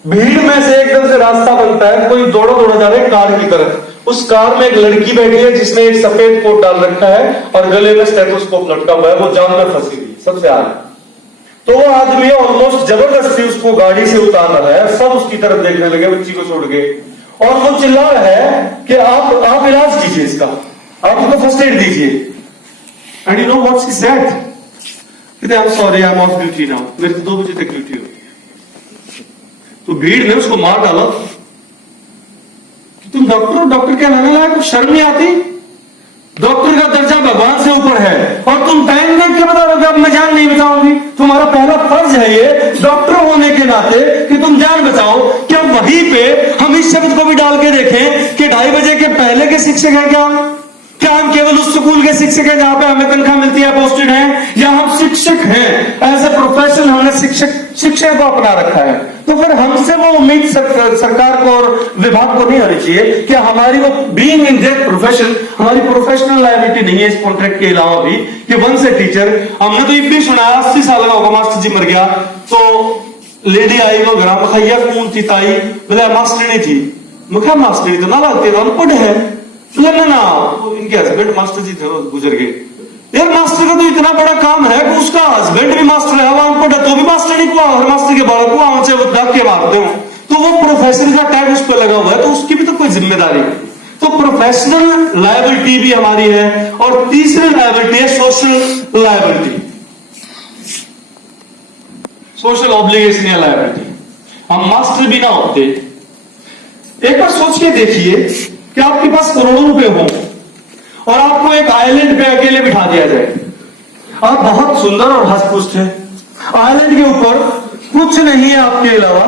भीड़ में से एकदम से रास्ता बनता है, कोई दौड़ा दौड़ा जा रहा है कार की तरफ। उस कार में एक लड़की बैठी है जिसने एक सफेद कोट डाल रखा है और गले में स्टेथोस्कोप लटका हुआ है, वो जाम में फंसी हुई सबसे आगे। तो वो आदमी ऑलमोस्ट जबरदस्ती उसको गाड़ी से उतार रहा है, सब उसकी तरफ देखने लगे बच्ची को छोड़ के, और वो चिल्ला रहा है कि आप इलाज कीजिए इसका, आप उसको फर्स्ट एड दीजिए। And you know what she said, कहते I am sorry, I am off duty now, मेरी तो 2 बजे तक ड्यूटी होगी। तो भीड़ ने उसको मार डाला कि तुम डॉक्टर हो, डॉक्टर क्या कहने लगा, कुछ शर्म नहीं आती, डॉक्टर का दर्जा भगवान से ऊपर है और तुम टाइम देख के बता रहे हो अब मैं जान नहीं बचाऊंगी। तुम्हारा पहला फर्ज है ये डॉक्टर होने के नाते कि तुम जान बचाओ। क्या वहीं पे हम इस शब्द को भी डाल के देखें कि 2:30 बजे के पहले के शिक्षक हैं क्या हम केवल उस स्कूल के शिक्षक हैं जहां पे हमें तनख्वाह मिलती है, पोस्टेड हैं, या हम शिक्षक हैं एज ए प्रोफेशनल, हमने शिक्षा को अपना रखा है। तो फिर हमसे वो उम्मीद सरकार को और विभाग को नहीं होनी चाहिए कि हमारी वो बीइंग इन दैट प्रोफेशन, हमारी प्रोफेशनल लायबिलिटी नहीं है इस कॉन्ट्रैक्ट के अलावा भी कि वंस ए टीचर। हमने तो ये भी सुना 80 साल का होगा मास्टर जी मर गया तो लेडी आई वो घर में खैया कौन थी ताई, बोले मास्टरनी थी। मुखा मास्टरनी तो ना लगती है, अनपढ़ है। ना इनके हस्बैंड मास्टर जी थे, गुजर गए। यार मास्टर का तो इतना बड़ा काम है कि उसका हस्बैंड भी मास्टर है, वो अनपढ़ है तो भी मास्टर नहीं को, हर मास्टर के बालक को आंचे वो दाग के मारते हो, तो वो प्रोफेसर का टैग उस पर लगा हुआ है, तो उसकी भी तो कोई जिम्मेदारी है। तो प्रोफेशनल लायबिलिटी भी हमारी है। और तीसरी लायबिलिटी है सोशल लायबिलिटी, सोशल ऑब्लिगेशन या लायबिलिटी। हम मास्टर भी ना होते, एक बार सोच के देखिए कि आपके पास करोड़ों रुपए हो और आपको एक आइलैंड पे अकेले बिठा दिया जाए, आप बहुत सुंदर और हंसपुष्ट हैं, आइलैंड के ऊपर कुछ नहीं है आपके अलावा,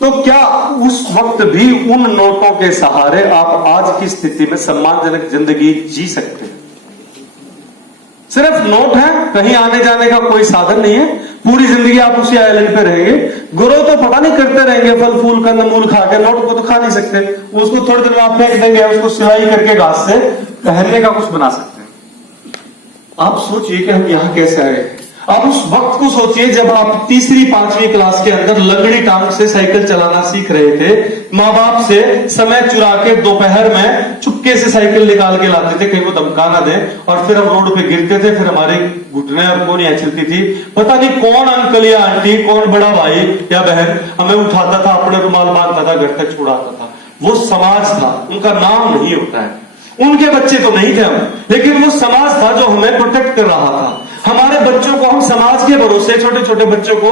तो क्या उस वक्त भी उन नोटों के सहारे आप आज की स्थिति में सम्मानजनक जिंदगी जी सकते हैं? सिर्फ नोट है, कहीं आने जाने का कोई साधन नहीं है, पूरी जिंदगी आप उसी आइलैंड पे रहेंगे। ग्रो तो पता नहीं करते रहेंगे, फल फूल कंद मूल खा के, नोट को तो खा नहीं सकते, उसको थोड़ी देर में आप फेंक देंगे, उसको सिलाई करके घास से पहनने का कुछ बना सकते हैं। आप सोचिए कि हम यहां कैसे आए। आप उस वक्त को सोचिए जब आप 3री 5वीं क्लास के अंदर लंगड़ी टांग से साइकिल चलाना सीख रहे थे, माँ बाप से समय चुरा के दोपहर में चुपके से साइकिल निकाल के लाते थे कहीं वो धमका ना दे, और फिर हम रोड पे गिरते थे, फिर हमारे घुटने और कोनियां छिलती थी, पता नहीं कौन अंकल या आंटी, कौन बड़ा भाई या बहन हमें उठाता था, अपने रुमाल बांधता था, घर तक छुड़ाता था। वो समाज था, उनका नाम नहीं होता है, उनके बच्चे तो नहीं थे हम, लेकिन वो समाज था जो हमें प्रोटेक्ट कर रहा था। हमारे बच्चों को हम समाज के भरोसे, छोटे छोटे बच्चों को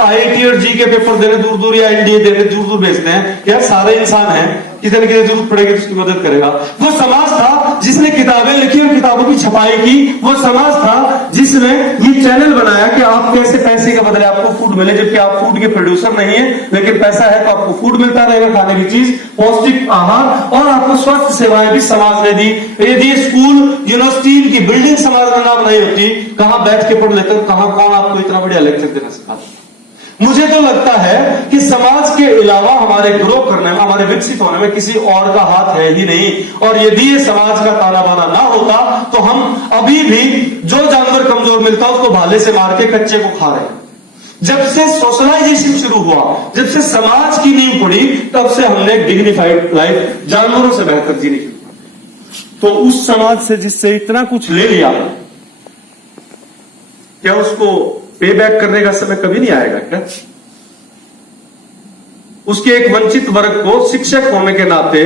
IIT और जी के पेपर देने दूर दूर या NDA देने दूर दूर भेजते हैं। यार सारे इंसान हैं, किसी न किसी जरूरत पड़ेगी उसकी मदद करेगा। वो समाज था जिसने किताबें लिखी और किताबों की छपाई की। वो समाज था जिसने ये चैनल बनाया कि आप कैसे पैसे के बदले आपको फूड मिले, जबकि आप फूड के प्रोड्यूसर नहीं है, लेकिन पैसा है तो आपको फूड मिलता रहेगा, खाने की चीज, पौष्टिक आहार, और आपको स्वास्थ्य सेवाएं भी समाज ने दी। यदि स्कूल यूनिवर्सिटी की बिल्डिंग समाज ने ना बनाई होती, कहां बैठ के पढ़ लेते, कहां कौन आपको इतना बढ़िया लेक्चर देना सिखाता। मुझे तो लगता है कि समाज के अलावा हमारे ग्रो करने में, हमारे विकसित होने में किसी और का हाथ है ही नहीं। और यदि ये समाज का ताना बाना ना होता तो हम अभी भी जो जानवर कमजोर मिलता उसको भाले से मार के कच्चे को खा रहे हैं। जब से सोशलाइजेशन शुरू हुआ, जब से समाज की नींव पड़ी, तब से हमने डिग्निफाइड लाइफ जानवरों से बेहतर जीने की। तो उस समाज से जिससे इतना कुछ ले लिया, क्या उसको पे बैक करने का समय कभी नहीं आएगा क्या? उसके एक वंचित वर्ग को शिक्षक होने के नाते,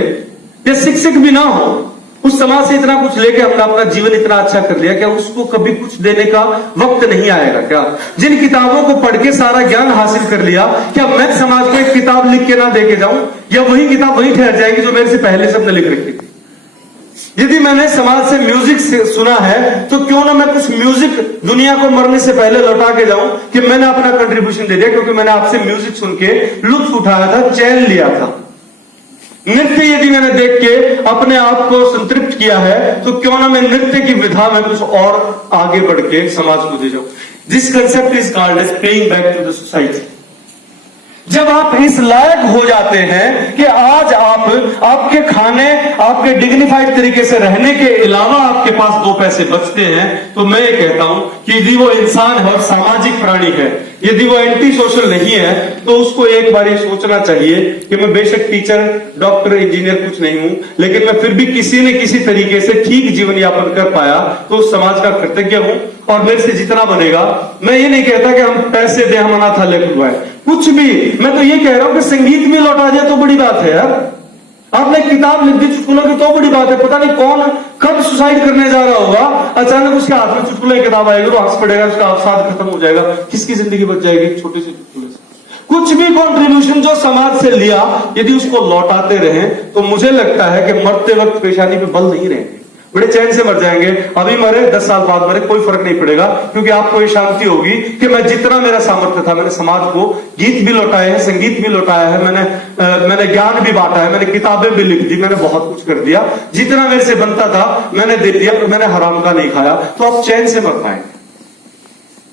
या शिक्षक भी ना हो उस समाज से इतना कुछ लेके हमने अपना जीवन इतना अच्छा कर लिया, क्या उसको कभी कुछ देने का वक्त नहीं आएगा क्या? जिन किताबों को पढ़ के सारा ज्ञान हासिल कर लिया, क्या मैं समाज को एक किताब लिख के ना दे के जाऊं, या वही किताब वही ठहर जाएगी जो मेरे से पहले सबने लिख रखी थी? यदि मैंने समाज से म्यूजिक से सुना है, तो क्यों ना मैं कुछ म्यूजिक दुनिया को मरने से पहले लौटा के जाऊं कि मैंने अपना कंट्रीब्यूशन दे दिया, क्योंकि मैंने आपसे म्यूजिक सुन के लुत्फ उठाया था, चैन लिया था। नृत्य यदि मैंने देख के अपने आप को संतृप्त किया है, तो क्यों ना मैं नृत्य की विधा में कुछ और आगे बढ़ के समाज को दे जाऊं। This concept is called as paying back to the society. जब आप इस लायक हो जाते हैं कि आज आपके खाने, आपके डिग्निफाइड तरीके से रहने के अलावा आपके पास 2 पैसे बचते हैं, तो मैं ये कहता हूं कि यदि वो इंसान है और सामाजिक प्राणी है, यदि वो एंटी सोशल नहीं है, तो उसको एक बार ये सोचना चाहिए कि मैं बेशक टीचर, डॉक्टर, इंजीनियर कुछ नहीं हूं, लेकिन मैं फिर भी किसी न किसी तरीके से ठीक जीवन यापन कर पाया तो उस समाज का कृतज्ञ हूं, और मेरे से जितना बनेगा। मैं ये नहीं कहता कि हम पैसे दे, हम अनाथालय खुलवाए, कुछ भी। मैं तो ये कह रहा हूं कि संगीत में लौटा जाए तो बड़ी बात है यार। आपने किताब लिख दी चुटकुलों की तो बड़ी बात है। पता नहीं कौन कब सुसाइड करने जा रहा होगा, अचानक उसके हाथ में चुटकुले की किताब आएगी, वो हंस पड़ेगा, उसका अवसाद खत्म हो जाएगा, किसकी जिंदगी बच जाएगी छोटे से चुटकुले से। कुछ भी कंट्रीब्यूशन जो समाज से लिया, यदि उसको लौटाते रहे, तो मुझे लगता है कि मरते वक्त पेशानी पे बल नहीं रहेंगे, बड़े चैन से मर जाएंगे। अभी मरे, 10 साल बाद मरे, कोई फर्क नहीं पड़ेगा, क्योंकि आपको ये शांति होगी कि मैं जितना मेरा सामर्थ्य था, मैंने समाज को गीत भी लौटाए हैं, संगीत भी लौटाया है, मैंने ज्ञान भी बांटा है, मैंने किताबें भी लिख दी, मैंने बहुत कुछ कर दिया, जितना मेरे से बनता था मैंने दे दिया, मैंने हराम का नहीं खाया, तो आप चैन से मर पाएंगे।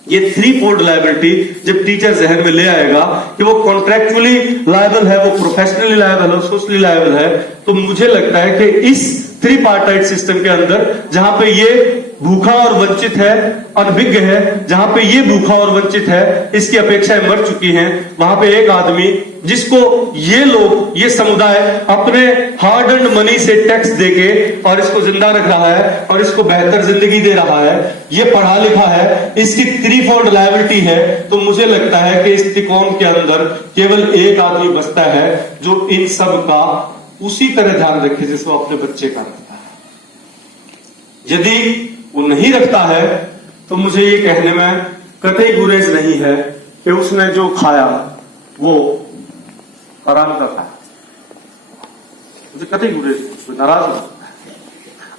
ये 3-fold लायबिलिटी जब टीचर जहन में ले आएगा कि वो कॉन्ट्रैक्चुअली लायबल है, वो प्रोफेशनली लायबल है, सोशली लायबल है, तो मुझे लगता है कि इस 3-पार्टाइट सिस्टम के अंदर, जहां पे ये भूखा और वंचित है, अनभिज्ञ है, जहां पे ये भूखा और वंचित है, इसकी अपेक्षाएं मर चुकी हैं, वहां पे एक आदमी जिसको ये लोग, ये समुदाय अपने हार्ड एंड मनी से टैक्स देके और इसको जिंदा रख रहा है और इसको बेहतर जिंदगी दे रहा है, ये पढ़ा लिखा है, इसकी 3-fold लायबिलिटी है, तो मुझे लगता है कि इस त्रिकोण के अंदर केवल एक आदमी बचता है जो इन सब का उसी तरह ध्यान रखे जैसे वो अपने बच्चे का रखता है। यदि वो नहीं रखता है, तो मुझे ये कहने में कतई गुरेज नहीं है कि उसने जो खाया वो हराम का खाया। मुझे कतई गुरेज, नाराज हो।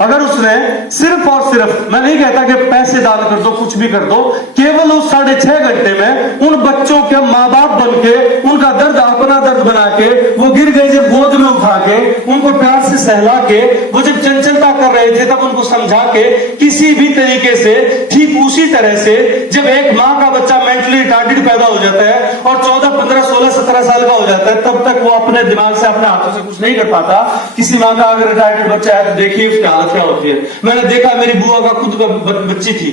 अगर उसने सिर्फ और सिर्फ, मैं नहीं कहता कि पैसे दान कर दो, कुछ भी कर दो, केवल उस 6.5 घंटे में उन बच्चों के माँ बाप बन के, उनका दर्द अपना दर्द बना के, वो गिर गए जब गोद में उठा के, उनको प्यार से सहला के, वो जब चंचलता कर रहे थे तब उनको समझा के, किसी भी तरीके से, ठीक उसी तरह से जब एक माँ का बच्चा मेंटली रिटार्डेड पैदा हो जाता है और 14, 15, 16, 17 साल का हो जाता है, तब तक वो अपने दिमाग से, अपने हाथों से कुछ नहीं कर पाता। किसी माँ का अगर रिटायर्ड बच्चा है तो देखिए उसकी हालत क्या होती है। मैंने देखा, मेरी बुआ का खुद का बच्ची थी,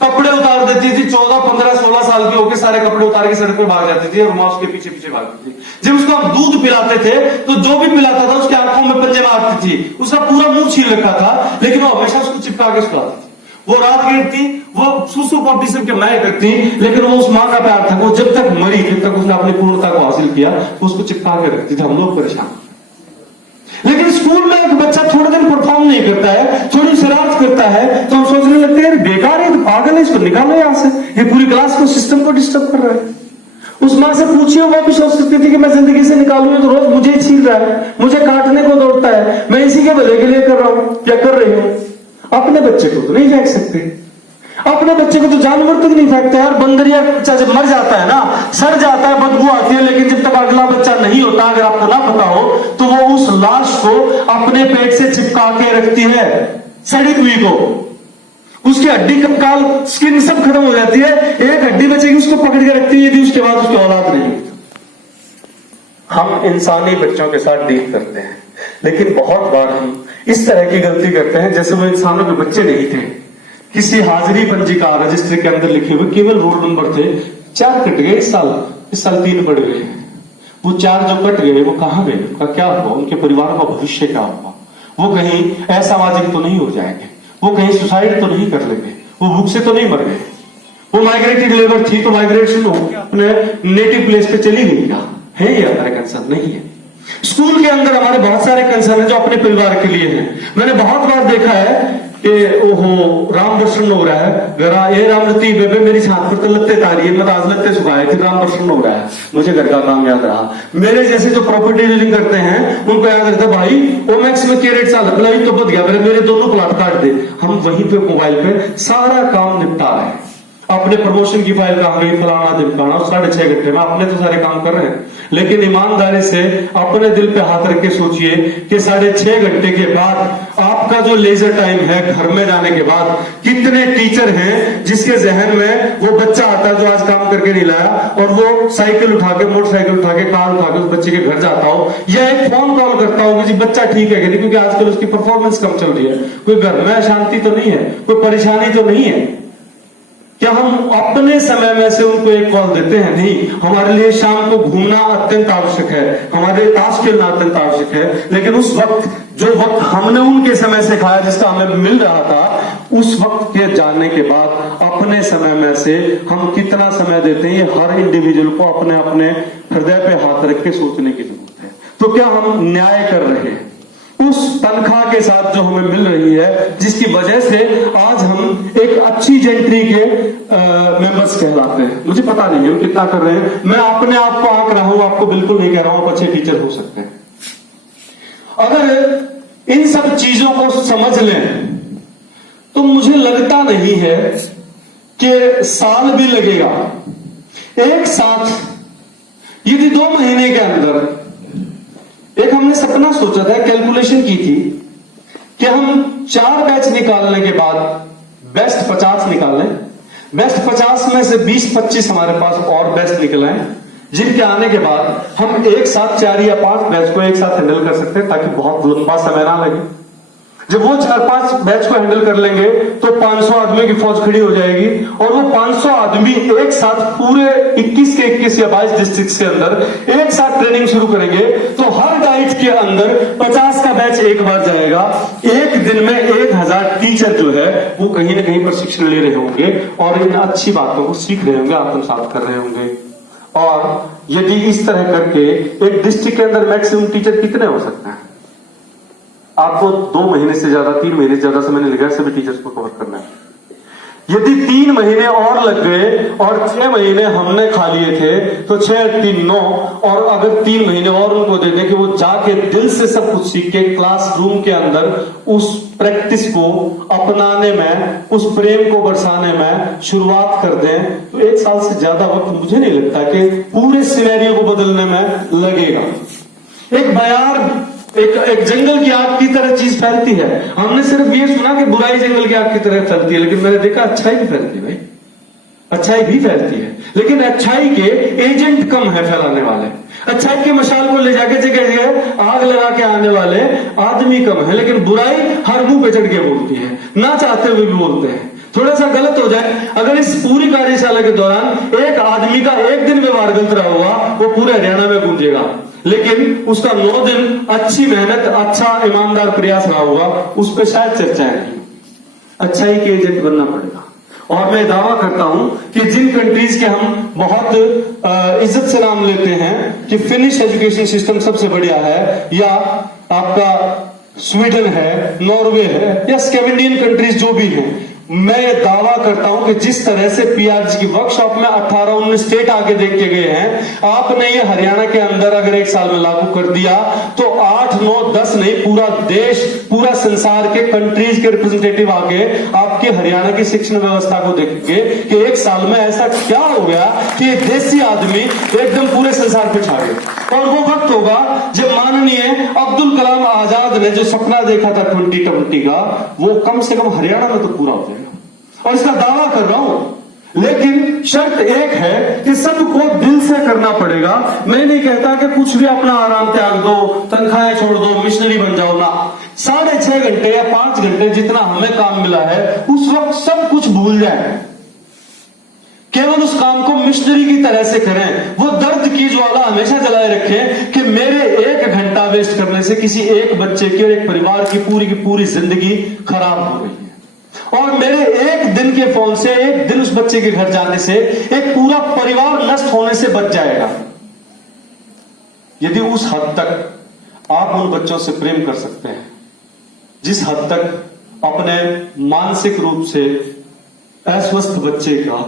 कपड़े उतार देती थी, 14, 15, 16 साल की होकर सारे कपड़े उतार के सड़क पर भाग जाती थी और माँ उसके पीछे पीछे भागती थी। जब उसको हम दूध पिलाते थे तो जो भी पिलाता था उसकी आंखों में पंजे मारती थी, उसका पूरा मुंह छीन रखा था, लेकिन वो हमेशा उसको चिपका के सुलाती थी। वो रात गिरती, वो सुसु पोटी सब के मैं करती, लेकिन वो उस माँ का प्यार था, वो जब तक मरी, जब तक उसने अपनी पूर्णता को हासिल किया, वो उसको चिपका के रखती थी। हम लोग परेशान। लेकिन स्कूल में एक बच्चा थोड़े दिन परफॉर्म नहीं करता है, थोड़ी शरारत करता है, तो हम सोचने लगते हैं बेकार है, तो पागल है, इसको निकालो यहां से, ये पूरी क्लास को, सिस्टम को डिस्टर्ब कर रहा है। उस माँ से पूछिए, वो भी सोच सकती थी कि मैं जिंदगी से निकालूंगी तो रोज मुझे ही छीन रहा है, मुझे काटने को दौड़ता है, मैं इसी के भले के लिए कर रहा हूं, क्या कर रही हूं। अपने बच्चे को तो नहीं फेंक सकते, अपने बच्चे को तो जानवर तक नहीं फेंकते यार। बंदरिया बच्चा जब मर जाता है ना, सड़ जाता है, बदबू आती है, लेकिन जब तक अगला बच्चा नहीं होता, अगर आपको ना पता हो, तो वो उस लाश को अपने पेट से चिपका के रखती है, सड़ी हुई को। उसकी हड्डी कंकाल, स्किन सब खत्म हो जाती है, एक हड्डी बचेगी, उसको पकड़ के रखती है, यदि उसके बाद उसकी औलाद नहीं होती। हम इंसानी बच्चों के साथ डील करते हैं, लेकिन बहुत बार हम इस तरह की गलती करते हैं जैसे वो इंसानों के बच्चे नहीं थे। किसी हाजिरी पंजिका रजिस्टर के अंदर लिखे हुए केवल रोल नंबर थे, 4 कट गए इस साल 3 बढ़ गए। वो 4 जो कट गए वो कहां गए, उनका क्या हुआ, उनके परिवार का भविष्य क्या हुआ। वो कहीं असामाजिक तो नहीं हो जाएंगे, वो कहीं सुसाइड तो नहीं कर लेंगे, वो भूख से तो नहीं मर गए, वो माइग्रेटेड लेबर थी तो माइग्रेशन हो अपने नेटिव प्लेस पे चली गई, क्या है ये अमेरिकन सब नहीं है। स्कूल के अंदर हमारे बहुत सारे कंसर्न है जो अपने परिवार के लिए हैं। मैंने बहुत बार देखा है कि ओहो राम दर्शन हो रहा है, गरा ये रामरती बेबे मेरी छात पर तो लगते तारी है, मैं आज लगते सुखाए कि राम दर्शन हो रहा है, मुझे घर का काम याद रहा। मेरे जैसे जो प्रॉपर्टी डीलिंग करते हैं उनको याद रहता है भाई ओमैक्स में के रेट साल प्लाई तो बद गया मेरे दोनों प्लाट काट दे। हम वहीं पे मोबाइल पे सारा काम निपटा रहे हैं, अपने प्रमोशन की फाइल कहां गई फलाना दिमकाना 6.5 घंटे में अपने तो सारे काम कर रहे हैं। लेकिन ईमानदारी से अपने दिल पे हाथ रख के सोचिए कि 6.5 घंटे के बाद आपका जो लेजर टाइम है घर में जाने के बाद कितने टीचर हैं जिसके जहन में वो बच्चा आता है जो आज काम करके नहीं लाया और वो साइकिल उठा के मोटरसाइकिल उठा के कार उठा के उस बच्चे के घर जाता हो या एक फोन कॉल करता हो कि जी बच्चा ठीक है कि नहीं, क्योंकि आजकल उसकी परफॉर्मेंस कम चल रही है, कोई घर में अशांति तो नहीं है, कोई परेशानी तो नहीं है। क्या हम अपने समय में से उनको एक कॉल देते हैं? नहीं। हमारे लिए शाम को घूमना अत्यंत आवश्यक है, हमारे लिए ताश खेलना अत्यंत आवश्यक है, लेकिन उस वक्त जो वक्त हमने उनके समय से खाया जिसका हमें मिल रहा था, उस वक्त के जानने के बाद अपने समय में से हम कितना समय देते हैं ये हर इंडिविजुअल को अपने अपने हृदय पे हाथ रख के सोचने की जरूरत है। तो क्या हम न्याय कर रहे हैं उस तनख्वाह के साथ जो हमें मिल रही है, जिसकी वजह से आज हम एक अच्छी जेंट्री के मेंबर्स कहलाते हैं? मुझे पता नहीं है हम कितना कर रहे हैं, मैं अपने आप को आंक रहा हूं, आपको बिल्कुल नहीं कह रहा हूं आप अच्छे टीचर हो सकते हैं। अगर इन सब चीजों को समझ लें तो मुझे लगता नहीं है कि साल भी लगेगा। एक साथ यदि 2 महीने के अंदर एक हमने सपना सोचा था, कैलकुलेशन की थी कि हम 4 बैच निकालने के बाद बेस्ट 50 निकालें, बेस्ट 50 में से 20-25 हमारे पास और बेस्ट निकले, जिनके आने के बाद हम एक साथ 4 या 5 बैच को एक साथ हैंडल कर सकते हैं ताकि बहुत लंबा समय ना लगे। जब वो 4-5 बैच को हैंडल कर लेंगे तो 500 आदमी की फौज खड़ी हो जाएगी और वो 500 आदमी एक साथ पूरे 21 के 21 या 22 डिस्ट्रिक्ट के अंदर एक साथ ट्रेनिंग शुरू करेंगे। तो हर डाइट के अंदर 50 का बैच एक बार जाएगा। एक दिन में 1000 टीचर जो है वो कहीं ना कहीं प्रशिक्षण ले रहे होंगे और इन अच्छी बातों को सीख रहे होंगे, आत्मसात कर रहे होंगे। और यदि इस तरह करके एक डिस्ट्रिक्ट के अंदर मैक्सिमम टीचर कितने हो सकते हैं? आपको 2 महीने से ज्यादा 3 महीने से ज्यादा समय नहीं लगेगा सभी टीचर्स को कवर करना है। यदि 3 महीने और लग गए और 6 महीने हमने खा लिए थे तो 6-3 9, और अगर 3 महीने और उनको दे दें कि वो जाके दिल से सब कुछ सीख के क्लासरूम के अंदर उस प्रैक्टिस को अपनाने में, उस प्रेम को बरसाने में शुरुआत कर दें, तो 1 साल से ज्यादा वक्त मुझे नहीं लगता कि पूरे सिनेरियो को बदलने में लगेगा। एक बयार एक जंगल की आग की तरह चीज फैलती है। हमने सिर्फ ये सुना कि बुराई जंगल की आग की तरह फैलती है, लेकिन मैंने देखा अच्छाई भी फैलती है भाई, अच्छाई भी फैलती है। लेकिन अच्छाई के एजेंट कम है फैलाने वाले, अच्छाई के मशाल को ले जाके जगह जगह आग लगा के आने वाले आदमी कम है। लेकिन बुराई हर मुंह पे चढ़ के बोलती है, ना चाहते हुए भी बोलते हैं। थोड़ा सा गलत हो जाए, अगर इस पूरी कार्यशाला के दौरान एक आदमी का एक दिन व्यवहार गलत रहा होगा वो पूरे हरियाणा में गूंजेगा, लेकिन उसका 9 दिन अच्छी मेहनत, अच्छा ईमानदार प्रयास रहा होगा, उस पर शायद चर्चाएं नहीं। अच्छाई के एजेंट बनना पड़ेगा। और मैं दावा करता हूं कि जिन कंट्रीज के हम बहुत इज्जत से नाम लेते हैं कि फिनिश एजुकेशन सिस्टम सबसे बढ़िया है, या आपका स्वीडन है, नॉर्वे है, या स्कैंडिनेवियन कंट्रीज जो भी हैं, मैं ये दावा करता हूं कि जिस तरह से पीआरजी की वर्कशॉप में 18-19 स्टेट आके देख के गए हैं, आपने ये हरियाणा के अंदर अगर 1 साल में लागू कर दिया तो 8, 9, 10 नहीं, पूरा देश, पूरा संसार के कंट्रीज के रिप्रेजेंटेटिव आके आपके हरियाणा की शिक्षण व्यवस्था को देखेंगे कि 1 साल में ऐसा क्या हो गया कि एक देसी आदमी एकदम पूरे संसार पे छा गया। और वो वक्त होगा जब माननीय अब्दुल कलाम आजाद ने जो सपना देखा था 2020 का, वो कम से कम हरियाणा में तो पूरा हो जाएगा, और इसका दावा कर रहा हूं। लेकिन शर्त एक है कि सबको दिल से करना पड़ेगा। मैं नहीं कहता कि कुछ भी अपना आराम त्याग दो, तनख्वाहें छोड़ दो, मिशनरी बन जाओ ना। 6.5 घंटे या 5 घंटे जितना हमें काम मिला है उस वक्त सब कुछ भूल जाए, केवल उस काम को मिशनरी की तरह से करें। वो दर्द की ज्वाला हमेशा जलाए रखें कि मेरे 1 घंटा वेस्ट करने से किसी एक बच्चे की और एक परिवार की पूरी जिंदगी खराब हो रही है, और मेरे 1 दिन के फोन से, 1 दिन उस बच्चे के घर जाने से एक पूरा परिवार नष्ट होने से बच जाएगा। यदि उस हद तक आप उन बच्चों से प्रेम कर सकते हैं जिस हद तक अपने मानसिक रूप से अस्वस्थ बच्चे का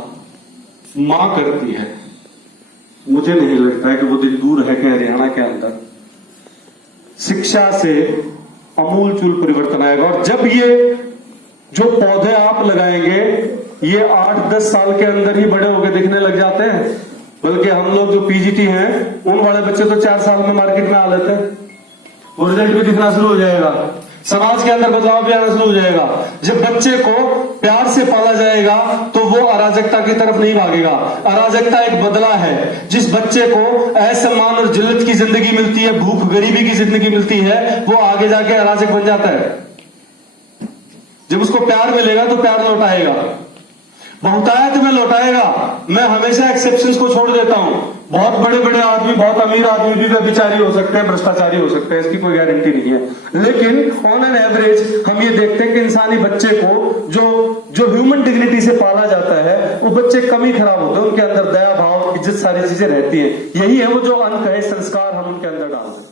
मां करती है। मुझे नहीं लगता है कि वो दिन दूर है कि हरियाणा के अंदर शिक्षा से अमूलचूल परिवर्तन आएगा। और जब ये जो पौधे आप लगाएंगे ये 8-10 साल के अंदर ही बड़े होकर दिखने लग जाते हैं, बल्कि हम लोग जो पीजीटी हैं उन वाले बच्चे तो 4 साल में मार्केट में आ लेते हैं, रिजल्ट भी दिखना शुरू हो जाएगा, समाज के अंदर बदलाव भी आना शुरू हो जाएगा। जब बच्चे को प्यार से पाला जाएगा तो वो अराजकता की तरफ नहीं भागेगा। अराजकता एक बदला है। जिस बच्चे को असम्मान और जिल्लत की जिंदगी मिलती है, भूख गरीबी की जिंदगी मिलती है, वो आगे जाके अराजक बन जाता है। जब उसको प्यार मिलेगा तो प्यार लौटाएगा, बहुतायत में लौटाएगा। मैं हमेशा एक्सेप्शंस को छोड़ देता हूं। बहुत बड़े बड़े आदमी, बहुत अमीर आदमी भी व्यभिचारी हो सकते हैं, भ्रष्टाचारी हो सकते हैं, इसकी कोई गारंटी नहीं है। लेकिन ऑन एन एवरेज हम ये देखते हैं कि इंसानी बच्चे को जो ह्यूमन डिग्निटी से पाला जाता है वो बच्चे कम ही खराब होते हैं। उनके अंदर दया भाव, इज्जत, सारी चीजें रहती हैं। यही है वो जो अंक है, संस्कार हम उनके अंदर डालते हैं।